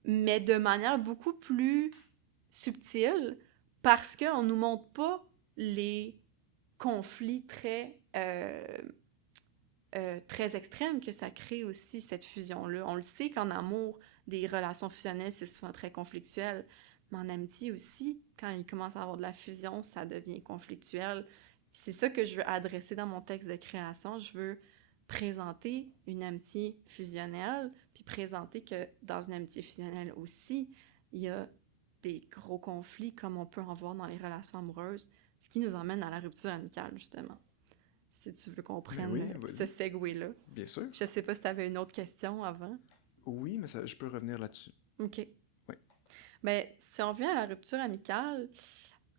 mais de manière beaucoup plus subtile, parce qu'on nous montre pas les conflits très extrêmes que ça crée aussi, cette fusion-là. On le sait qu'en amour, des relations fusionnelles, c'est souvent très conflictuel, mais en amitié aussi, quand il commence à avoir de la fusion, ça devient conflictuel. Puis c'est ça que je veux adresser dans mon texte de création. Je veux présenter une amitié fusionnelle, puis présenter que dans une amitié fusionnelle aussi, il y a des gros conflits comme on peut en voir dans les relations amoureuses, ce qui nous emmène à la rupture amicale, justement. Si tu veux qu'on Mais prenne oui, ce vas-y. segue-là. Bien sûr. Je sais pas si tu avais une autre question avant. Oui, mais ça, je peux revenir là-dessus. OK. Oui. Ben, si on vient à la rupture amicale,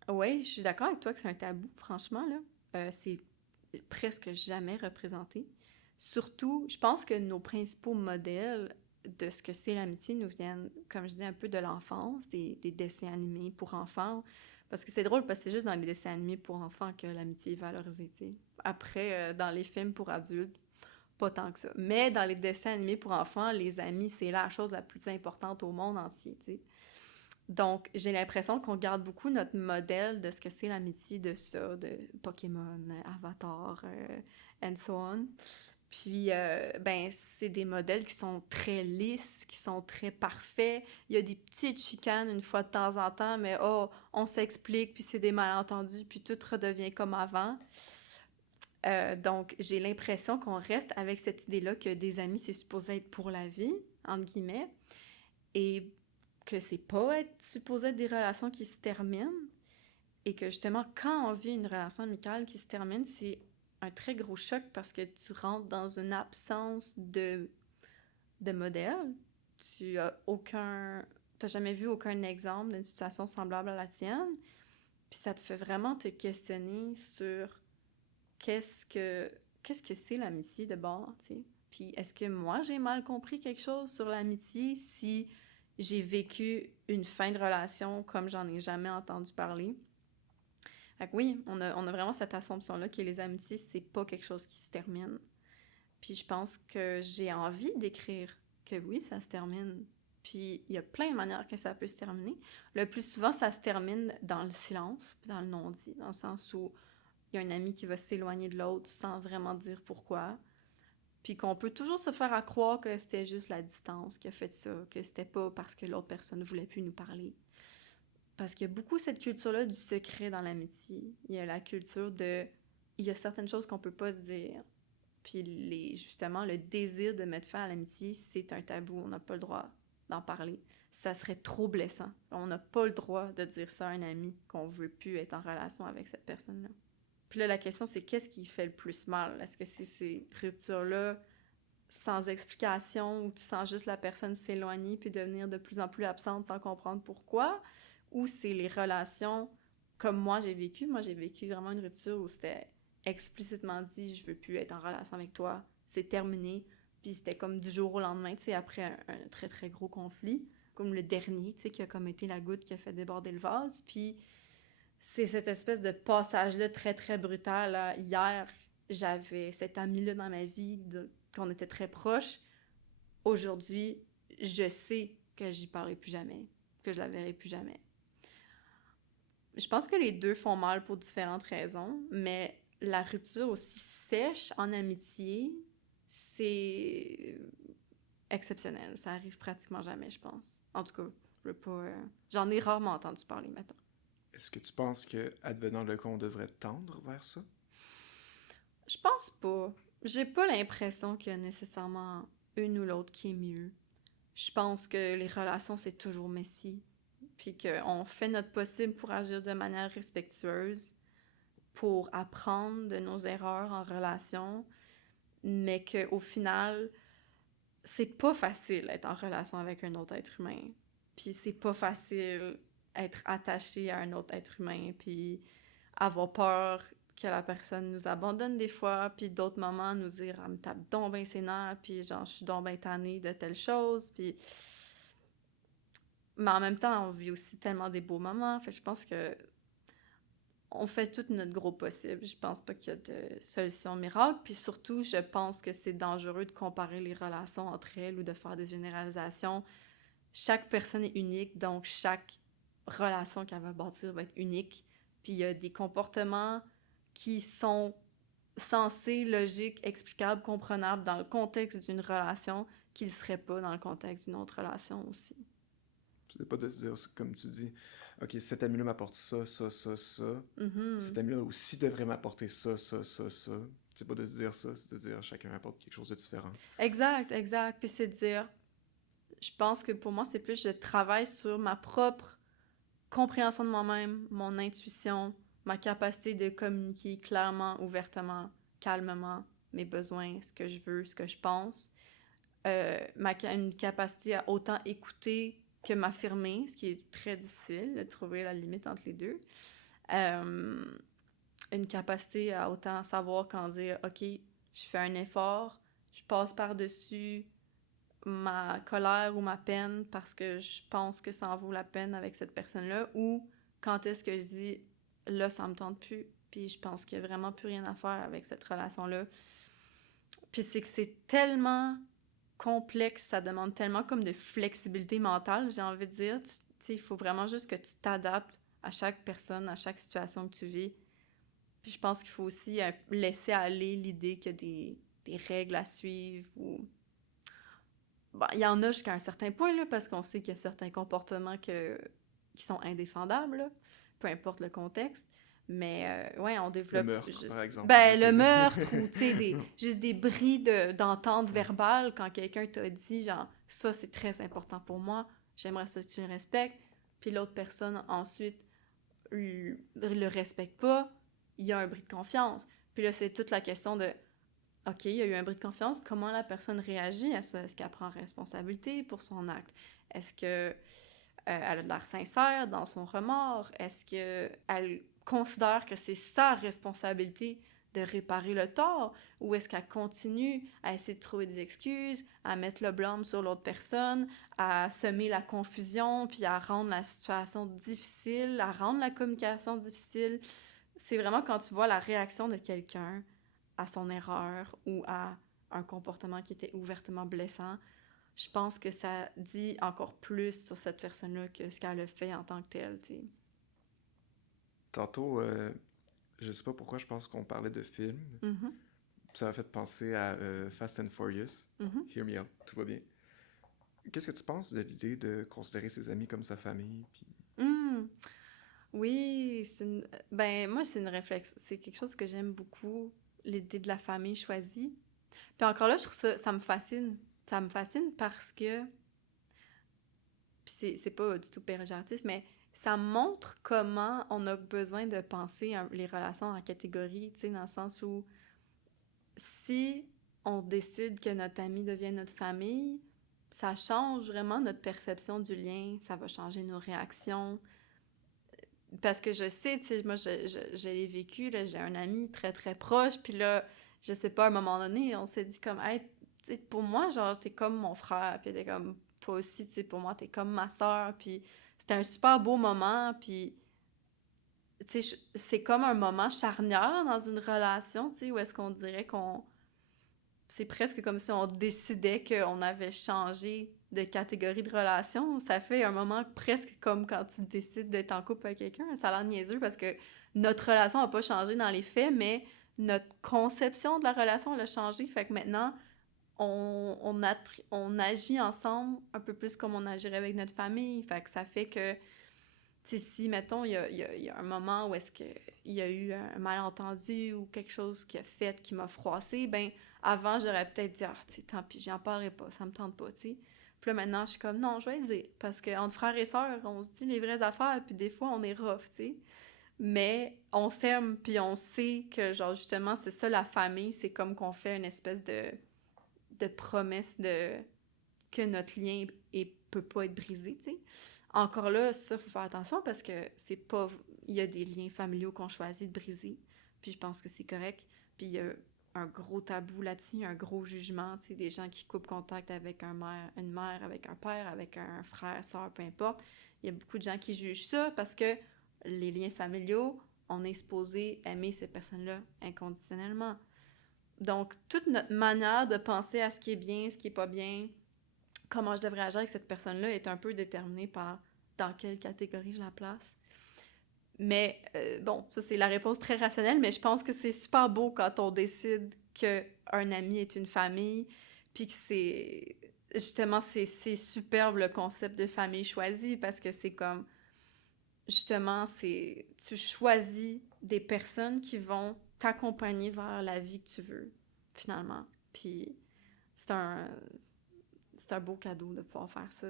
ouais, je suis d'accord avec toi que c'est un tabou, franchement, là. C'est presque jamais représenté. Surtout, je pense que nos principaux modèles de ce que c'est l'amitié nous viennent, comme je dis, un peu de l'enfance, des dessins animés pour enfants. Parce que c'est drôle, parce que c'est juste dans les dessins animés pour enfants que l'amitié est valorisée, tu sais. Après, dans les films pour adultes, pas tant que ça. Mais dans les dessins animés pour enfants, les amis, c'est la chose la plus importante au monde entier, tu sais. Donc, j'ai l'impression qu'on garde beaucoup notre modèle de ce que c'est l'amitié de ça, de Pokémon, Avatar, and so on. Puis, ben, c'est des modèles qui sont très lisses, qui sont très parfaits. Il y a des petites chicanes une fois de temps en temps, mais oh, on s'explique, puis c'est des malentendus, puis tout redevient comme avant. Donc, j'ai l'impression qu'on reste avec cette idée-là que des amis, c'est supposé être pour la vie, entre guillemets, et que c'est pas supposé être des relations qui se terminent, et que justement, quand on vit une relation amicale qui se termine, c'est un très gros choc parce que tu rentres dans une absence de modèle. Tu as aucun... T'as jamais vu aucun exemple d'une situation semblable à la tienne. Puis ça te fait vraiment te questionner sur qu'est-ce que qu'est-ce que c'est l'amitié de bord, tu sais. Puis est-ce que moi, j'ai mal compris quelque chose sur l'amitié si j'ai vécu une fin de relation comme j'en ai jamais entendu parler? Fait que oui, on a vraiment cette assumption-là que les amitiés, c'est pas quelque chose qui se termine. Puis je pense que j'ai envie d'écrire que oui, ça se termine. Puis il y a plein de manières que ça peut se terminer. Le plus souvent, ça se termine dans le silence, puis dans le non-dit, dans le sens où il y a un ami qui va s'éloigner de l'autre sans vraiment dire pourquoi. Puis qu'on peut toujours se faire à croire que c'était juste la distance qui a fait ça, que c'était pas parce que l'autre personne ne voulait plus nous parler. Parce qu'il y a beaucoup cette culture-là du secret dans l'amitié. Il y a la culture de... Il y a certaines choses qu'on peut pas se dire. Puis justement, le désir de mettre fin à l'amitié, c'est un tabou. On n'a pas le droit d'en parler. Ça serait trop blessant. On n'a pas le droit de dire ça à un ami qu'on veut plus être en relation avec cette personne-là. Puis là, la question, c'est qu'est-ce qui fait le plus mal? Est-ce que c'est ces ruptures-là sans explication où tu sens juste la personne s'éloigner puis devenir de plus en plus absente sans comprendre pourquoi? Ou c'est les relations comme moi j'ai vécu? Moi, j'ai vécu vraiment une rupture où c'était explicitement dit « je veux plus être en relation avec toi, c'est terminé ». Puis c'était comme du jour au lendemain, tu sais, après un très très gros conflit, comme le dernier, tu sais, qui a comme été la goutte qui a fait déborder le vase. Puis c'est cette espèce de passage-là très très brutal. Là. Hier, j'avais cet ami-là dans ma vie, qu'on était très proches. Aujourd'hui, je sais que j'y parlerai plus jamais, que je la verrai plus jamais. Je pense que les deux font mal pour différentes raisons, mais la rupture aussi sèche en amitié, c'est exceptionnel. Ça arrive pratiquement jamais, je pense. En tout cas, je veux pas... J'en ai rarement entendu parler, maintenant. Est-ce que tu penses que, advenant le cas, on devrait tendre vers ça? Je pense pas. J'ai pas l'impression qu'il y a nécessairement une ou l'autre qui est mieux. Je pense que les relations, c'est toujours messy. Puis qu'on fait notre possible pour agir de manière respectueuse, pour apprendre de nos erreurs en relation, mais qu'au final, c'est pas facile être en relation avec un autre être humain. Puis c'est pas facile être attaché à un autre être humain, puis avoir peur que la personne nous abandonne des fois, puis d'autres moments nous dire « elle me tape donc ben ses nerfs », puis genre « je suis donc ben tannée de telle chose », puis... Mais en même temps, on vit aussi tellement des beaux moments, fait que je pense que on fait tout notre gros possible. Je pense pas qu'il y a de solution miracle. Puis surtout, je pense que c'est dangereux de comparer les relations entre elles ou de faire des généralisations. Chaque personne est unique, donc chaque relation qu'elle va bâtir va être unique. Puis il y a des comportements qui sont sensés, logiques, explicables, comprenables dans le contexte d'une relation qui ne seraient pas dans le contexte d'une autre relation aussi. C'est pas de se dire, comme tu dis, ok, cet ami-là m'apporte ça, ça, ça, ça. Mm-hmm. Cet ami-là aussi devrait m'apporter ça, ça, ça, ça. C'est pas de se dire ça, c'est de dire chacun apporte quelque chose de différent. Exact, exact. Puis c'est de dire, je pense que pour moi, c'est plus je travaille sur ma propre compréhension de moi-même, mon intuition, ma capacité de communiquer clairement, ouvertement, calmement mes besoins, ce que je veux, ce que je pense. Une capacité à autant écouter que m'affirmer, ce qui est très difficile, de trouver la limite entre les deux. Une capacité à autant savoir quand dire « Ok, je fais un effort, je passe par-dessus ma colère ou ma peine parce que je pense que ça en vaut la peine avec cette personne-là » ou quand est-ce que je dis « Là, ça me tente plus, puis je pense qu'il y a vraiment plus rien à faire avec cette relation-là. » Puis c'est que c'est tellement complexe, ça demande tellement comme de flexibilité mentale, j'ai envie de dire. Tu sais, il faut vraiment juste que tu t'adaptes à chaque personne, à chaque situation que tu vis. Puis je pense qu'il faut aussi laisser aller l'idée qu'il y a des règles à suivre ou... Bon, il y en a jusqu'à un certain point, là, parce qu'on sait qu'il y a certains comportements qui sont indéfendables, là, peu importe le contexte. Mais ouais, on développe... Le meurtre, juste... par exemple. Ben, le meurtre ou, tu sais, juste des bris d'entente verbale quand quelqu'un t'a dit, genre, ça, c'est très important pour moi, j'aimerais ça que tu le respectes. Puis l'autre personne, ensuite, le respecte pas, il y a un bris de confiance. Puis là, c'est toute la question de, OK, il y a eu un bris de confiance, comment la personne réagit à ça? Est-ce qu'elle prend responsabilité pour son acte? Est-ce que elle a l'air sincère dans son remords? Est-ce qu'elle considère que c'est sa responsabilité de réparer le tort? Ou est-ce qu'elle continue à essayer de trouver des excuses, à mettre le blâme sur l'autre personne, à semer la confusion, puis à rendre la situation difficile, à rendre la communication difficile? C'est vraiment quand tu vois la réaction de quelqu'un à son erreur ou à un comportement qui était ouvertement blessant, je pense que ça dit encore plus sur cette personne-là que ce qu'elle a fait en tant que telle, tu sais. Tantôt, je sais pas pourquoi je pense qu'on parlait de films. Mm-hmm. Ça m'a fait penser à Fast and Furious. Mm-hmm. Hear me out, tout va bien. Qu'est-ce que tu penses de l'idée de considérer ses amis comme sa famille? Puis... Oui, ben moi c'est une réflexion, c'est quelque chose que j'aime beaucoup, l'idée de la famille choisie. Puis encore là, je trouve ça me fascine. Ça me fascine parce que, puis c'est pas du tout péjoratif, mais ça montre comment on a besoin de penser les relations en catégorie, tu sais, dans le sens où si on décide que notre ami devient notre famille, ça change vraiment notre perception du lien, ça va changer nos réactions. parce que je sais, tu sais, moi, je l'ai vécu, là, j'ai un ami très, très proche, puis là, je sais pas, à un moment donné, on s'est dit comme, hey, tu sais, pour moi, genre, t'es comme mon frère, puis t'es comme, toi aussi, tu sais, pour moi, t'es comme ma sœur, puis c'était un super beau moment, puis, tu sais, c'est comme un moment charnière dans une relation, tu sais, où est-ce qu'on dirait qu'on c'est presque comme si on décidait qu'on avait changé de catégorie de relation. Ça fait un moment presque comme quand tu décides d'être en couple avec quelqu'un. Ça a l'air niaiseux parce que notre relation n'a pas changé dans les faits, mais notre conception de la relation elle a changé. Fait que maintenant, on agit ensemble un peu plus comme on agirait avec notre famille. Fait que ça fait que tu sais, si, mettons, il y a un moment où est-ce qu'il y a eu un malentendu ou quelque chose qui a fait, qui m'a froissé, ben, avant, j'aurais peut-être dit, ah, tu sais, tant pis, j'en parlerai pas, ça me tente pas, tu sais. Puis là, maintenant, je suis comme, non, je vais le dire. Parce qu'entre frères et sœurs, on se dit les vraies affaires, puis des fois, on est rough, tu sais. Mais on s'aime, puis on sait que, genre, justement, c'est ça, la famille, c'est comme qu'on fait une espèce de promesse de que notre lien peut pas être brisé, tu sais. Encore là, ça, faut faire attention parce que c'est pas... Il y a des liens familiaux qu'on choisit de briser, puis je pense que c'est correct. Puis il y a un gros tabou là-dessus, un gros jugement, c'est des gens qui coupent contact avec une mère, avec un père, avec un frère, soeur, peu importe. Il y a beaucoup de gens qui jugent ça parce que les liens familiaux, on est supposé aimer ces personnes-là inconditionnellement. Donc, toute notre manière de penser à ce qui est bien, ce qui est pas bien, comment je devrais agir avec cette personne-là est un peu déterminée par dans quelle catégorie je la place. Mais bon, ça c'est la réponse très rationnelle, mais je pense que c'est super beau quand on décide qu'un ami est une famille, puis que c'est... Justement, c'est superbe le concept de famille choisie, parce que c'est comme... Justement, c'est... Tu choisis des personnes qui vont t'accompagner vers la vie que tu veux, finalement. Puis c'est un c'est un beau cadeau de pouvoir faire ça.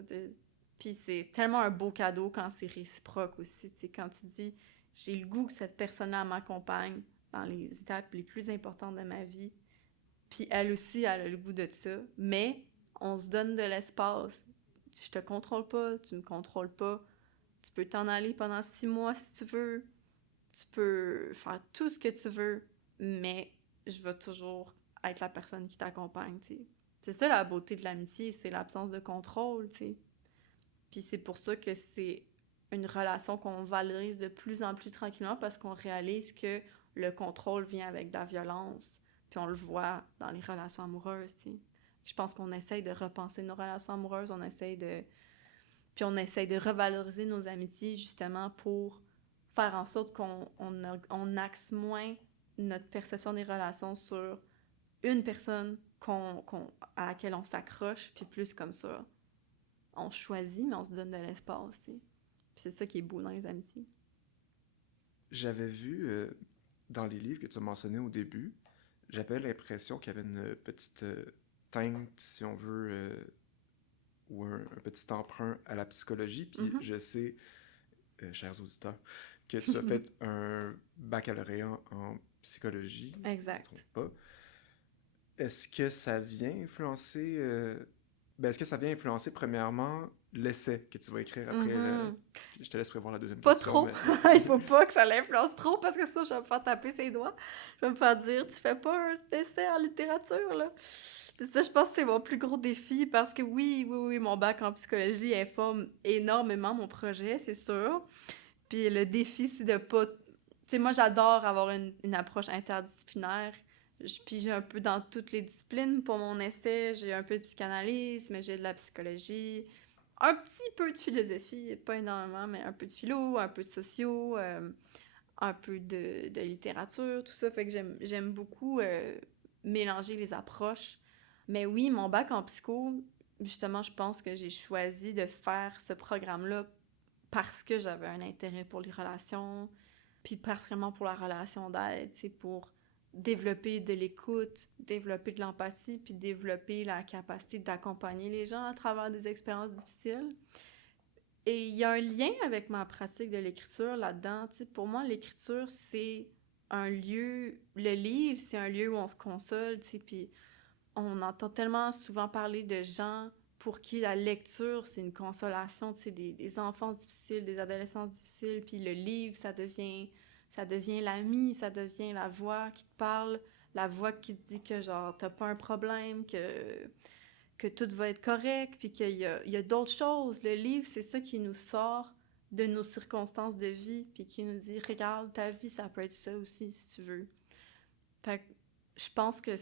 Puis c'est tellement un beau cadeau quand c'est réciproque aussi. Tu sais, quand tu dis, j'ai le goût que cette personne-là m'accompagne dans les étapes les plus importantes de ma vie. Puis elle aussi, elle a le goût de ça. Mais on se donne de l'espace. Je te contrôle pas, tu me contrôles pas. Tu peux t'en aller pendant 6 mois si tu veux. Tu peux faire tout ce que tu veux. Mais je vais toujours être la personne qui t'accompagne, tu sais. C'est ça la beauté de l'amitié, c'est l'absence de contrôle, tu sais. Puis c'est pour ça que c'est une relation qu'on valorise de plus en plus tranquillement parce qu'on réalise que le contrôle vient avec de la violence. Puis on le voit dans les relations amoureuses, tu sais. Je pense qu'on essaye de repenser nos relations amoureuses, on essaye de... Puis on essaye de revaloriser nos amitiés justement pour faire en sorte qu'on axe moins notre perception des relations sur une personne à laquelle on s'accroche, puis plus comme ça, on choisit, mais on se donne de l'espace, tu sais. Puis c'est ça qui est beau dans les amitiés. J'avais vu dans les livres que tu as mentionnés au début, j'avais l'impression qu'il y avait une petite teinte, si on veut, ou un petit emprunt à la psychologie. Puis je sais, chers auditeurs, que tu as fait un baccalauréat en psychologie. Exact. Je ne me trompe pas. Est-ce que ça vient influencer... est-ce que ça vient influencer, premièrement, l'essai que tu vas écrire après? Je te laisse prévoir la deuxième pas question. Pas trop! Mais... Il faut pas que ça l'influence trop, parce que sinon, je vais me faire taper ses doigts. Je vais me faire dire, tu fais pas un essai en littérature, là. Puis ça, je pense que c'est mon plus gros défi, parce que oui, mon bac en psychologie informe énormément mon projet, c'est sûr. Puis le défi, c'est de pas... Tu sais, moi, j'adore avoir une approche interdisciplinaire. Je pige un peu dans toutes les disciplines pour mon essai. J'ai un peu de psychanalyse, mais j'ai de la psychologie. Un petit peu de philosophie, pas énormément, mais un peu de philo, un peu de socio, un peu de littérature, tout ça. Fait que j'aime beaucoup mélanger les approches. Mais oui, mon bac en psycho, justement, je pense que j'ai choisi de faire ce programme-là parce que j'avais un intérêt pour les relations, puis particulièrement pour la relation d'aide, c'est pour développer de l'écoute, développer de l'empathie, puis développer la capacité d'accompagner les gens à travers des expériences difficiles. Et il y a un lien avec ma pratique de l'écriture là-dedans. Tu sais, pour moi, l'écriture, c'est un lieu... Le livre, c'est un lieu où on se console, tu sais, puis on entend tellement souvent parler de gens pour qui la lecture, c'est une consolation, tu sais, des enfances difficiles, des adolescences difficiles, puis le livre, ça devient l'ami, ça devient la voix qui te parle, la voix qui te dit que, genre, t'as pas un problème, que tout va être correct, puis il y a d'autres choses. Le livre, c'est ça qui nous sort de nos circonstances de vie, puis qui nous dit, regarde, ta vie, ça peut être ça aussi, si tu veux. Fait que je pense que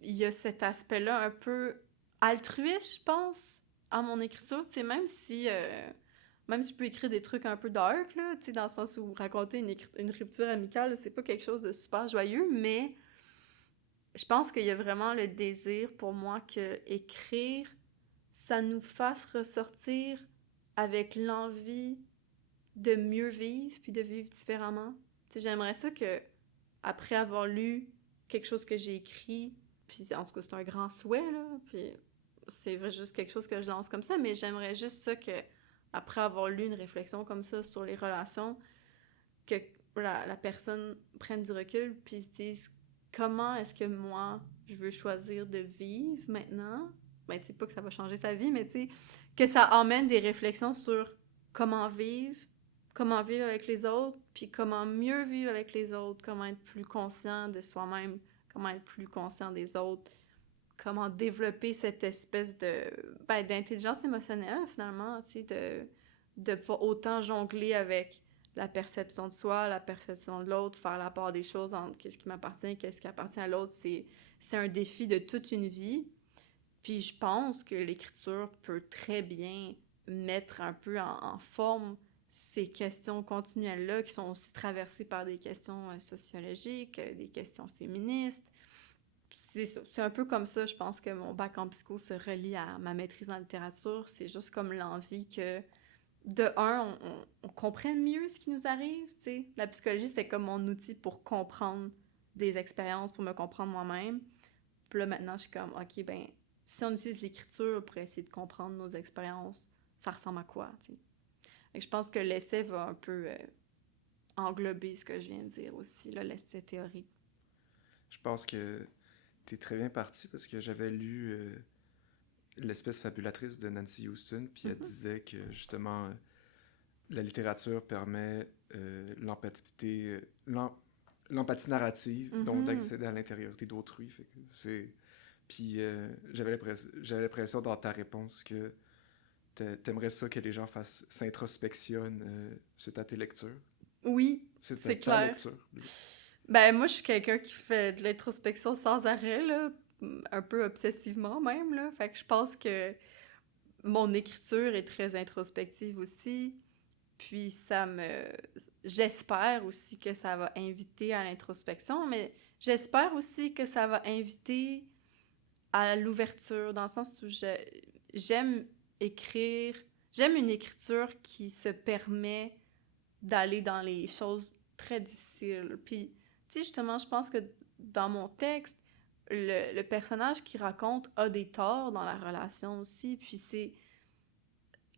il y a cet aspect-là un peu altruiste, je pense, à mon écriture. Tu sais, même si je peux écrire des trucs un peu dark, là, tu sais, dans le sens où raconter une rupture amicale, c'est pas quelque chose de super joyeux, mais je pense qu'il y a vraiment le désir pour moi que écrire, ça nous fasse ressortir avec l'envie de mieux vivre puis de vivre différemment. Tu sais, j'aimerais ça que, après avoir lu quelque chose que j'ai écrit, puis en tout cas, c'est un grand souhait, là, puis c'est vrai juste quelque chose que je lance comme ça, mais j'aimerais juste ça que, après avoir lu une réflexion comme ça sur les relations, que la personne prenne du recul puis se dise comment est-ce que moi, je veux choisir de vivre maintenant. Ben, tu sais, pas que ça va changer sa vie, mais tu sais, que ça emmène des réflexions sur comment vivre avec les autres, puis comment mieux vivre avec les autres, comment être plus conscient de soi-même, comment être plus conscient des autres, comment développer cette espèce d'intelligence émotionnelle, finalement, tu sais, de pas autant jongler avec la perception de soi, la perception de l'autre, faire la part des choses entre qu'est-ce qui m'appartient, qu'est-ce qui appartient à l'autre, c'est un défi de toute une vie. Puis je pense que l'écriture peut très bien mettre un peu en forme ces questions continuelles-là qui sont aussi traversées par des questions sociologiques, des questions féministes. C'est ça. C'est un peu comme ça, je pense que mon bac en psycho se relie à ma maîtrise en littérature. C'est juste comme l'envie que, de un, on comprenne mieux ce qui nous arrive, tu sais. La psychologie, c'était comme mon outil pour comprendre des expériences, pour me comprendre moi-même. Puis là, maintenant, je suis comme, OK, ben, si on utilise l'écriture pour essayer de comprendre nos expériences, ça ressemble à quoi, tu sais. Et je pense que l'essai va un peu englober ce que je viens de dire aussi, là, l'essai théorique. Je pense que t'es très bien parti parce que j'avais lu L'espèce fabulatrice de Nancy Houston, puis elle disait que justement la littérature permet l'empathie narrative, donc d'accéder à l'intériorité d'autrui. Fait que puis j'avais l'impression dans ta réponse que t'aimerais ça que les gens s'introspectionnent suite à tes lectures. Oui, c'est clair. Lecture. Ben, moi, je suis quelqu'un qui fait de l'introspection sans arrêt, là, un peu obsessivement même, là. Fait que je pense que mon écriture est très introspective aussi. Puis j'espère aussi que ça va inviter à l'introspection, mais j'espère aussi que ça va inviter à l'ouverture, dans le sens où j'aime écrire, j'aime une écriture qui se permet d'aller dans les choses très difficiles. Puis, tu sais, justement, je pense que dans mon texte, le personnage qui raconte a des torts dans la relation aussi, puis c'est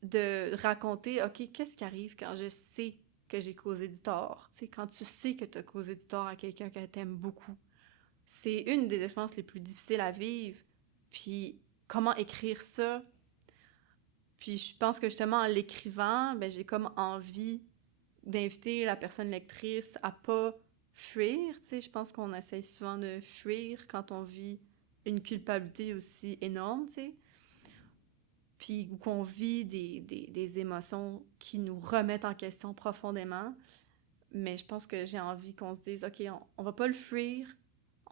de raconter, OK, qu'est-ce qui arrive quand je sais que j'ai causé du tort? Tu sais, quand tu sais que tu as causé du tort à quelqu'un que t'aimes beaucoup. C'est une des expériences les plus difficiles à vivre. Puis, comment écrire ça? Puis, je pense que justement, en l'écrivant, ben, j'ai comme envie d'inviter la personne lectrice à pas fuir, tu sais, je pense qu'on essaye souvent de fuir quand on vit une culpabilité aussi énorme, tu sais, puis qu'on vit des émotions qui nous remettent en question profondément, mais je pense que j'ai envie qu'on se dise, OK, on va pas le fuir,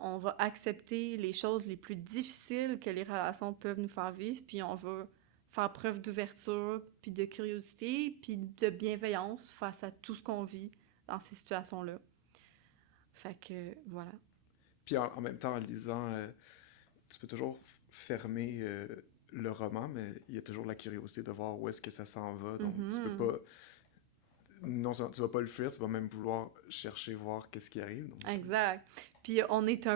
on va accepter les choses les plus difficiles que les relations peuvent nous faire vivre, puis on va faire preuve d'ouverture, puis de curiosité, puis de bienveillance face à tout ce qu'on vit dans ces situations-là. Fait que, voilà. Puis en même temps, en lisant, tu peux toujours fermer le roman, mais il y a toujours la curiosité de voir où est-ce que ça s'en va. Donc, tu peux pas... Non, tu vas pas le fuir, tu vas même vouloir chercher, voir qu'est-ce qui arrive. Donc... Exact. Puis on est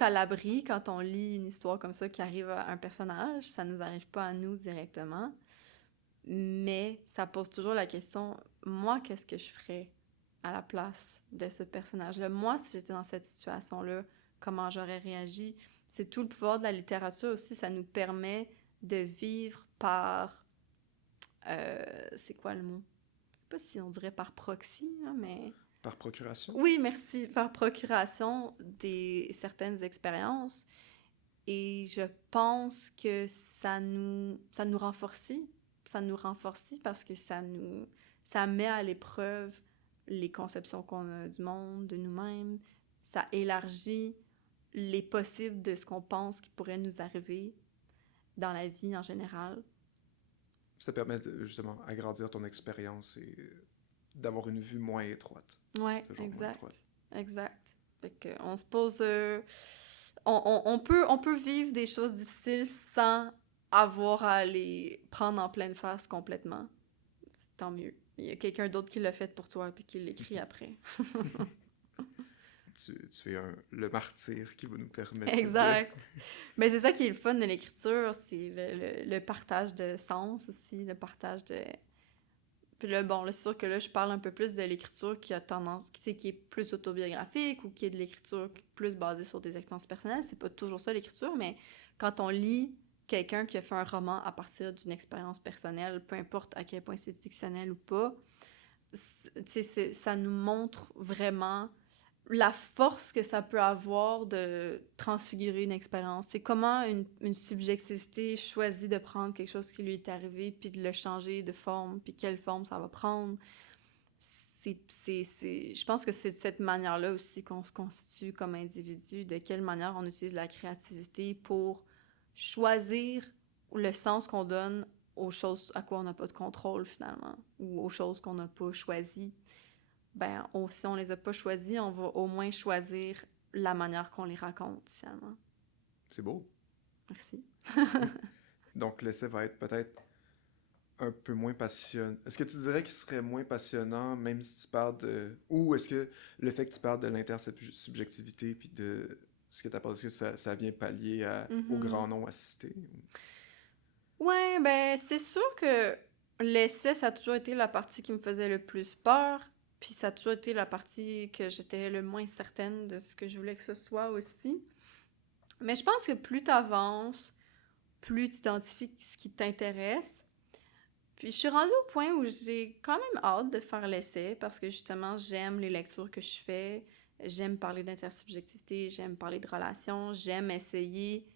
à l'abri quand on lit une histoire comme ça qui arrive à un personnage. Ça nous arrive pas à nous directement. Mais ça pose toujours la question, moi, qu'est-ce que je ferais à la place de ce personnage-là? Moi, si j'étais dans cette situation-là, comment j'aurais réagi? C'est tout le pouvoir de la littérature aussi. Ça nous permet de vivre par... c'est quoi le mot? Je sais pas si on dirait par proxy, hein, mais... Par procuration? Oui, merci. Par procuration certaines expériences. Et je pense que ça nous renforce. Ça nous renforce parce que ça met à l'épreuve les conceptions qu'on a du monde, de nous-mêmes. Ça élargit les possibles de ce qu'on pense qui pourrait nous arriver dans la vie en général. Ça permet de, justement, agrandir ton expérience et d'avoir une vue moins étroite. Ouais, Toujours moins exact. étroite. Exact. Fait que on se pose... on peut vivre des choses difficiles sans avoir à les prendre en pleine face complètement. Tant mieux. Il y a quelqu'un d'autre qui l'a fait pour toi puis qui l'écrit après. Tu es le martyr qui va nous permettre Exact. Mais c'est ça qui est le fun de l'écriture, c'est le partage de sens aussi, le partage de... Puis là, bon, là, c'est sûr que là, je parle un peu plus de l'écriture qui a tendance, qui est plus autobiographique ou qui est de l'écriture plus basée sur des expériences personnelles. C'est pas toujours ça, l'écriture, mais quand on lit quelqu'un qui a fait un roman à partir d'une expérience personnelle, peu importe à quel point c'est fictionnel ou pas, ça nous montre vraiment la force que ça peut avoir de transfigurer une expérience. C'est comment une subjectivité choisit de prendre quelque chose qui lui est arrivé puis de le changer de forme, puis quelle forme ça va prendre. Je pense que c'est de cette manière-là aussi qu'on se constitue comme individu, de quelle manière on utilise la créativité pour choisir le sens qu'on donne aux choses à quoi on n'a pas de contrôle finalement, ou aux choses qu'on n'a pas choisies. Ben, si on les a pas choisis, on va au moins choisir la manière qu'on les raconte, finalement. C'est beau. Merci. Donc, l'essai va être peut-être un peu moins passionnant. Est-ce que tu dirais qu'il serait moins passionnant, même si tu parles de... Ou est-ce que le fait que tu parles de l'intersubjectivité puis de ce que tu as pensé, ça vient pallier au grand nom assisté? Ouais, ben, c'est sûr que l'essai, ça a toujours été la partie qui me faisait le plus peur. Puis ça a toujours été la partie que j'étais le moins certaine de ce que je voulais que ce soit aussi. Mais je pense que plus t'avances, plus tu identifies ce qui t'intéresse. Puis je suis rendue au point où j'ai quand même hâte de faire l'essai parce que justement, j'aime les lectures que je fais. J'aime parler d'intersubjectivité, j'aime parler de relations, j'aime essayer.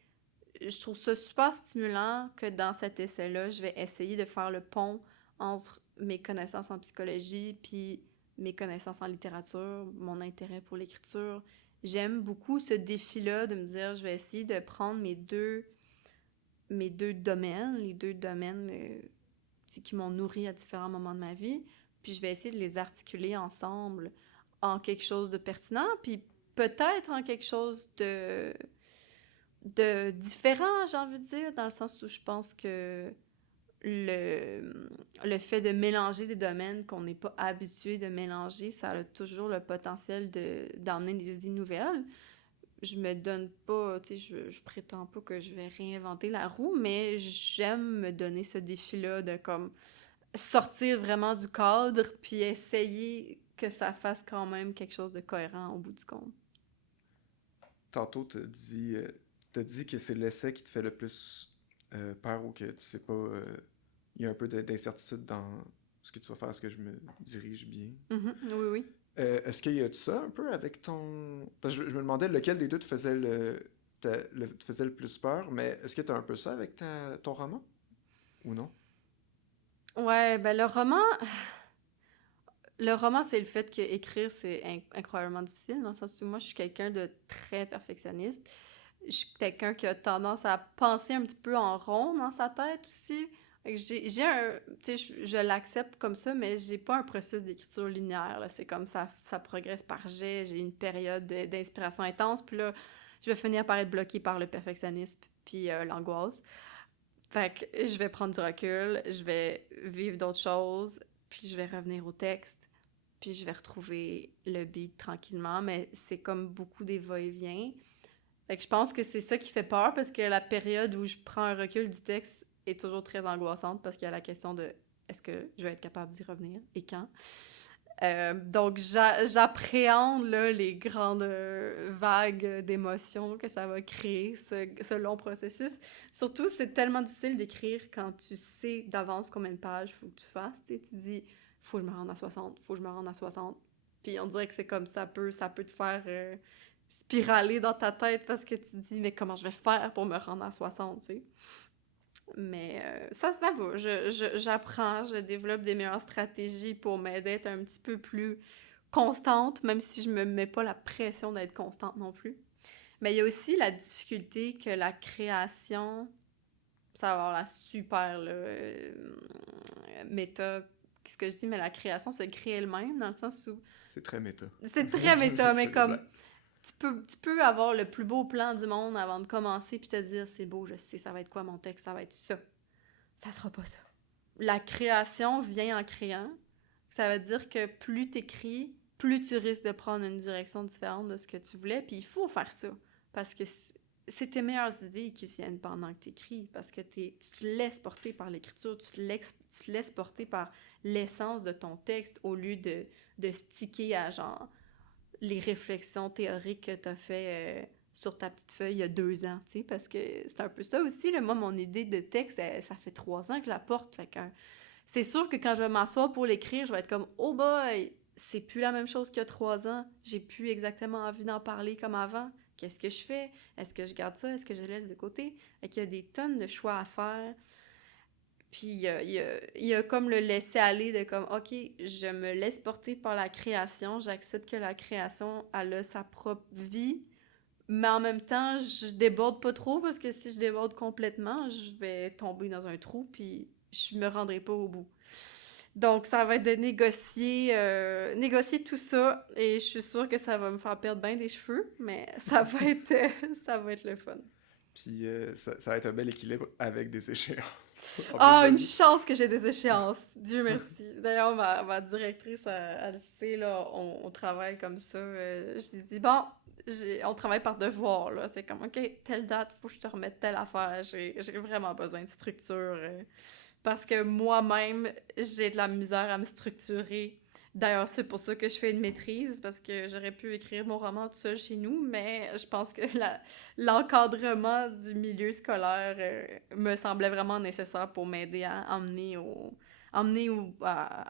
Je trouve ça super stimulant que dans cet essai-là, je vais essayer de faire le pont entre mes connaissances en psychologie puis mes connaissances en littérature, mon intérêt pour l'écriture. J'aime beaucoup ce défi-là de me dire, je vais essayer de prendre mes deux domaines, les deux domaines qui m'ont nourri à différents moments de ma vie, puis je vais essayer de les articuler ensemble en quelque chose de pertinent, puis peut-être en quelque chose de différent, j'ai envie de dire, dans le sens où je pense que le fait de mélanger des domaines qu'on n'est pas habitué de mélanger, ça a toujours le potentiel d'emmener des idées nouvelles. Je me donne pas, tu sais, je prétends pas que je vais réinventer la roue, mais j'aime me donner ce défi-là de comme sortir vraiment du cadre puis essayer que ça fasse quand même quelque chose de cohérent au bout du compte. Tantôt, t'as dit que c'est l'essai qui te fait le plus peur ou que tu sais pas... il y a un peu d'incertitude dans ce que tu vas faire, est-ce que je me dirige bien? Oui, oui. Est-ce qu'il y a de ça un peu avec ton... Parce que je me demandais lequel des deux te faisait te faisait le plus peur, mais est-ce que tu as un peu ça avec ton roman? Ou non? Ouais, ben le roman, c'est le fait qu'écrire, c'est incroyablement difficile, dans le sens où moi, je suis quelqu'un de très perfectionniste. Je suis quelqu'un qui a tendance à penser un petit peu en rond dans sa tête aussi. Fait que j'ai un... Tu sais, je l'accepte comme ça, mais j'ai pas un processus d'écriture linéaire, là. C'est comme ça progresse par jet. J'ai une période d'inspiration intense, puis là, je vais finir par être bloquée par le perfectionnisme puis l'angoisse. Fait que je vais prendre du recul, je vais vivre d'autres choses, puis je vais revenir au texte, puis je vais retrouver le beat tranquillement, mais c'est comme beaucoup des va-et-vient. Fait que je pense que c'est ça qui fait peur, parce que la période où je prends un recul du texte est toujours très angoissante, parce qu'il y a la question de est-ce que je vais être capable d'y revenir, et quand? Donc, j'appréhende là, les grandes vagues d'émotions que ça va créer, ce long processus. Surtout, c'est tellement difficile d'écrire quand tu sais d'avance combien de pages il faut que tu fasses. Tu sais, tu dis, faut que je me rende à 60, faut que je me rende à 60. Puis on dirait que c'est comme ça peut te faire spiraler dans ta tête parce que tu te dis, mais comment je vais faire pour me rendre à 60, tu sais. Mais ça va. J'apprends, je développe des meilleures stratégies pour m'aider à être un petit peu plus constante, même si je me mets pas la pression d'être constante non plus. Mais il y a aussi la difficulté que la création, ça va avoir la super là, méta, ce que je dis, mais la création se crée elle-même, dans le sens où... C'est très méta. C'est très méta, mais Je comme... Tu peux avoir le plus beau plan du monde avant de commencer puis te dire c'est beau, je sais, ça va être quoi mon texte, ça va être ça. Ça sera pas ça. La création vient en créant. Ça veut dire que plus t'écris, plus tu risques de prendre une direction différente de ce que tu voulais. Puis il faut faire ça. Parce que c'est tes meilleures idées qui viennent pendant que t'écris. Parce que tu te laisses porter par l'écriture, tu te laisses porter par l'essence de ton texte au lieu de sticker à genre les réflexions théoriques que tu as fait sur ta petite feuille il y a 2 ans, tu sais, parce que c'est un peu ça aussi, là. Moi, mon idée de texte, ça fait 3 ans que je la porte, fait que c'est sûr que quand je vais m'asseoir pour l'écrire, je vais être comme « Oh boy, c'est plus la même chose qu'il y a 3 ans, j'ai plus exactement envie d'en parler comme avant, qu'est-ce que je fais? Est-ce que je garde ça? Est-ce que je laisse de côté? » Fait qu'il y a des tonnes de choix à faire. Puis il y a comme le laisser-aller de comme, OK, je me laisse porter par la création, j'accepte que la création, elle a sa propre vie, mais en même temps, je déborde pas trop parce que si je déborde complètement, je vais tomber dans un trou puis je me rendrai pas au bout. Donc, ça va être de négocier tout ça et je suis sûre que ça va me faire perdre bien des cheveux, mais ça va être le fun. Puis ça va être un bel équilibre avec des échéances. Ah, une chance que j'ai des échéances. Dieu merci. D'ailleurs, ma directrice, elle le sait, là, on travaille comme ça. Je lui dis, bon, on travaille par devoir, là. C'est comme, OK, telle date, faut que je te remette telle affaire. J'ai vraiment besoin de structure. Parce que moi-même, j'ai de la misère à me structurer. D'ailleurs, c'est pour ça que je fais une maîtrise, parce que j'aurais pu écrire mon roman tout seul chez nous, mais je pense que l'encadrement du milieu scolaire me semblait vraiment nécessaire pour m'aider à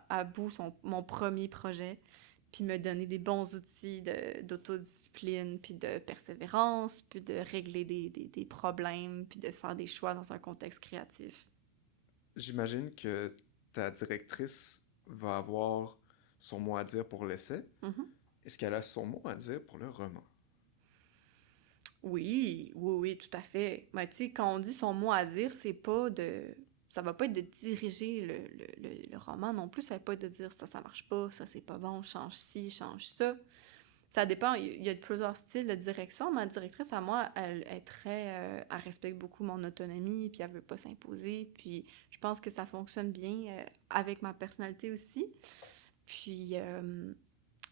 à bout mon premier projet, puis me donner des bons outils d'autodiscipline, puis de persévérance, puis de régler des problèmes, puis de faire des choix dans un contexte créatif. J'imagine que ta directrice va avoir son mot à dire pour l'essai. Mm-hmm. Est-ce qu'elle a son mot à dire pour le roman? Oui, tout à fait. Mais tu sais, quand on dit son mot à dire, c'est pas de... Ça va pas être de diriger le roman non plus. Ça va pas être de dire ça marche pas, ça c'est pas bon, change ci, change ça. Ça dépend, il y a plusieurs styles de direction. Ma directrice, à moi, elle est très... elle respecte beaucoup mon autonomie, puis elle veut pas s'imposer. Puis je pense que ça fonctionne bien avec ma personnalité aussi. Puis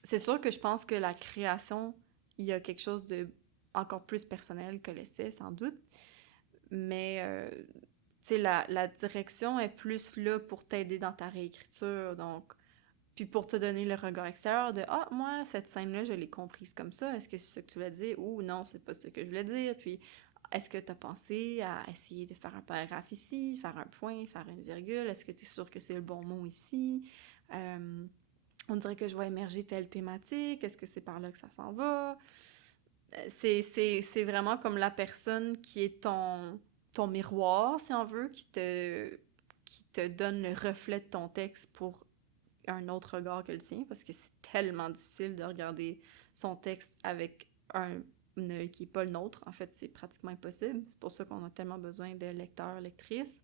c'est sûr que je pense que la création, il y a quelque chose de encore plus personnel que l'essai, sans doute. Mais, tu sais, la direction est plus là pour t'aider dans ta réécriture, donc... Puis pour te donner le regard extérieur de « Ah, moi, cette scène-là, je l'ai comprise comme ça. Est-ce que c'est ça que tu voulais dire? » Ou « Non, c'est pas ce que je voulais dire. » Puis « Est-ce que tu as pensé à essayer de faire un paragraphe ici, faire un point, faire une virgule? Est-ce que tu es sûr que c'est le bon mot ici? On dirait que je vois émerger telle thématique. Est-ce que c'est par là que ça s'en va? » C'est vraiment comme la personne qui est ton miroir, si on veut, qui te donne le reflet de ton texte pour un autre regard que le tien, parce que c'est tellement difficile de regarder son texte avec un œil qui n'est pas le nôtre. En fait, c'est pratiquement impossible. C'est pour ça qu'on a tellement besoin de lecteurs, lectrices.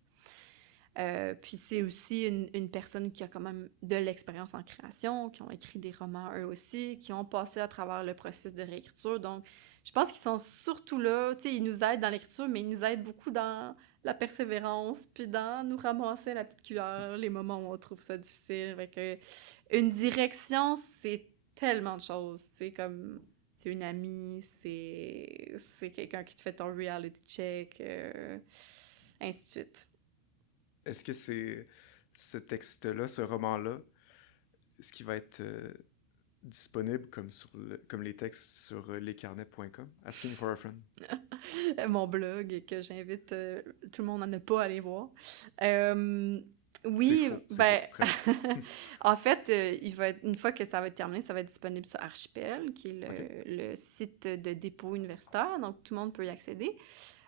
Puis c'est aussi une personne qui a quand même de l'expérience en création, qui ont écrit des romans eux aussi, qui ont passé à travers le processus de réécriture. Donc, je pense qu'ils sont surtout là, tu sais, ils nous aident dans l'écriture, mais ils nous aident beaucoup dans la persévérance, puis dans nous ramasser à la petite cuillère, les moments où on trouve ça difficile. Fait que une direction, c'est tellement de choses, tu sais, comme c'est une amie, c'est quelqu'un qui te fait ton reality check, ainsi de suite. Est-ce que c'est ce texte-là, ce roman-là, ce qui va être disponible comme les textes sur lescarnets.com, Asking for a Friend. Mon blog et que j'invite tout le monde à ne pas aller voir. Oui, c'est faux. en fait, une fois que ça va être terminé, ça va être disponible sur Archipel, qui est le site de dépôt universitaire, donc tout le monde peut y accéder.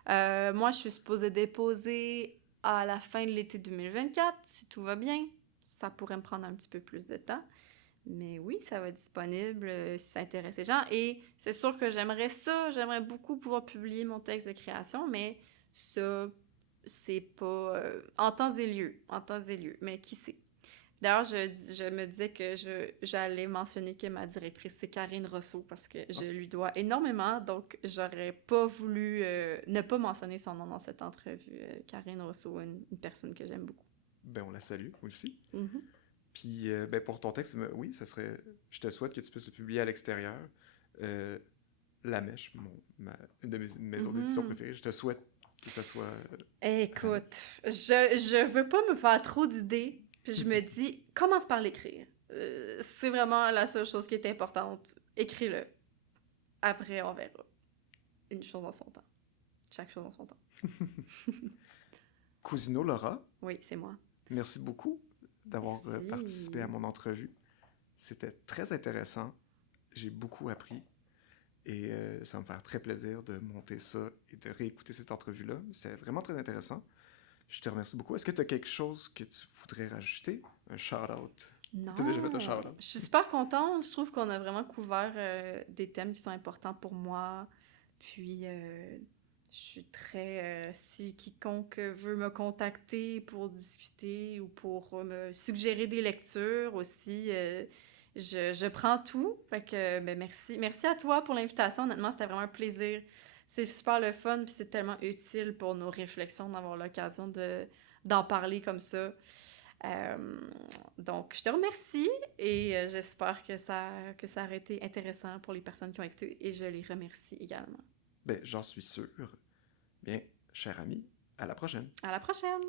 Moi, je suis supposée déposer à la fin de l'été 2024, si tout va bien. Ça pourrait me prendre un petit peu plus de temps. Mais oui, ça va être disponible si ça intéresse les gens. Et c'est sûr que j'aimerais beaucoup pouvoir publier mon texte de création, mais ça, c'est pas en temps et lieu, mais qui sait. D'ailleurs, je me disais que j'allais mentionner que ma directrice, c'est Karine Rousseau, parce que je lui dois énormément, donc j'aurais pas voulu ne pas mentionner son nom dans cette entrevue. Karine Rousseau, une personne que j'aime beaucoup. Ben, on la salue aussi. Mm-hmm. Puis, ben, pour ton texte, oui, ça serait... Je te souhaite que tu puisses le publier à l'extérieur. La Mèche, une de mes maisons d'édition préférées, je te souhaite que ça soit... Écoute, je veux pas me faire trop d'idées, puis je me dis, commence par l'écrire. C'est vraiment la seule chose qui est importante. Écris-le. Après, on verra. Une chose dans son temps. Chaque chose dans son temps. Cousino Laura. Oui, c'est moi. Merci beaucoup d'avoir participé à mon entrevue. C'était très intéressant. J'ai beaucoup appris. Et ça va me faire très plaisir de monter ça et de réécouter cette entrevue-là. C'était vraiment très intéressant. Je te remercie beaucoup. Est-ce que tu as quelque chose que tu voudrais rajouter? Un shout-out? Non. Tu as déjà fait un shout-out? Je suis super contente. Je trouve qu'on a vraiment couvert des thèmes qui sont importants pour moi. Puis, je suis très... si quiconque veut me contacter pour discuter ou pour me suggérer des lectures aussi, je prends tout. Fait que, ben merci. Merci à toi pour l'invitation. Honnêtement, c'était vraiment un plaisir. C'est super le fun, puis c'est tellement utile pour nos réflexions d'avoir l'occasion d'en parler comme ça. Donc, je te remercie et j'espère que ça aurait été intéressant pour les personnes qui ont écouté et je les remercie également. Ben, j'en suis sûr. Bien, cher ami, à la prochaine. À la prochaine!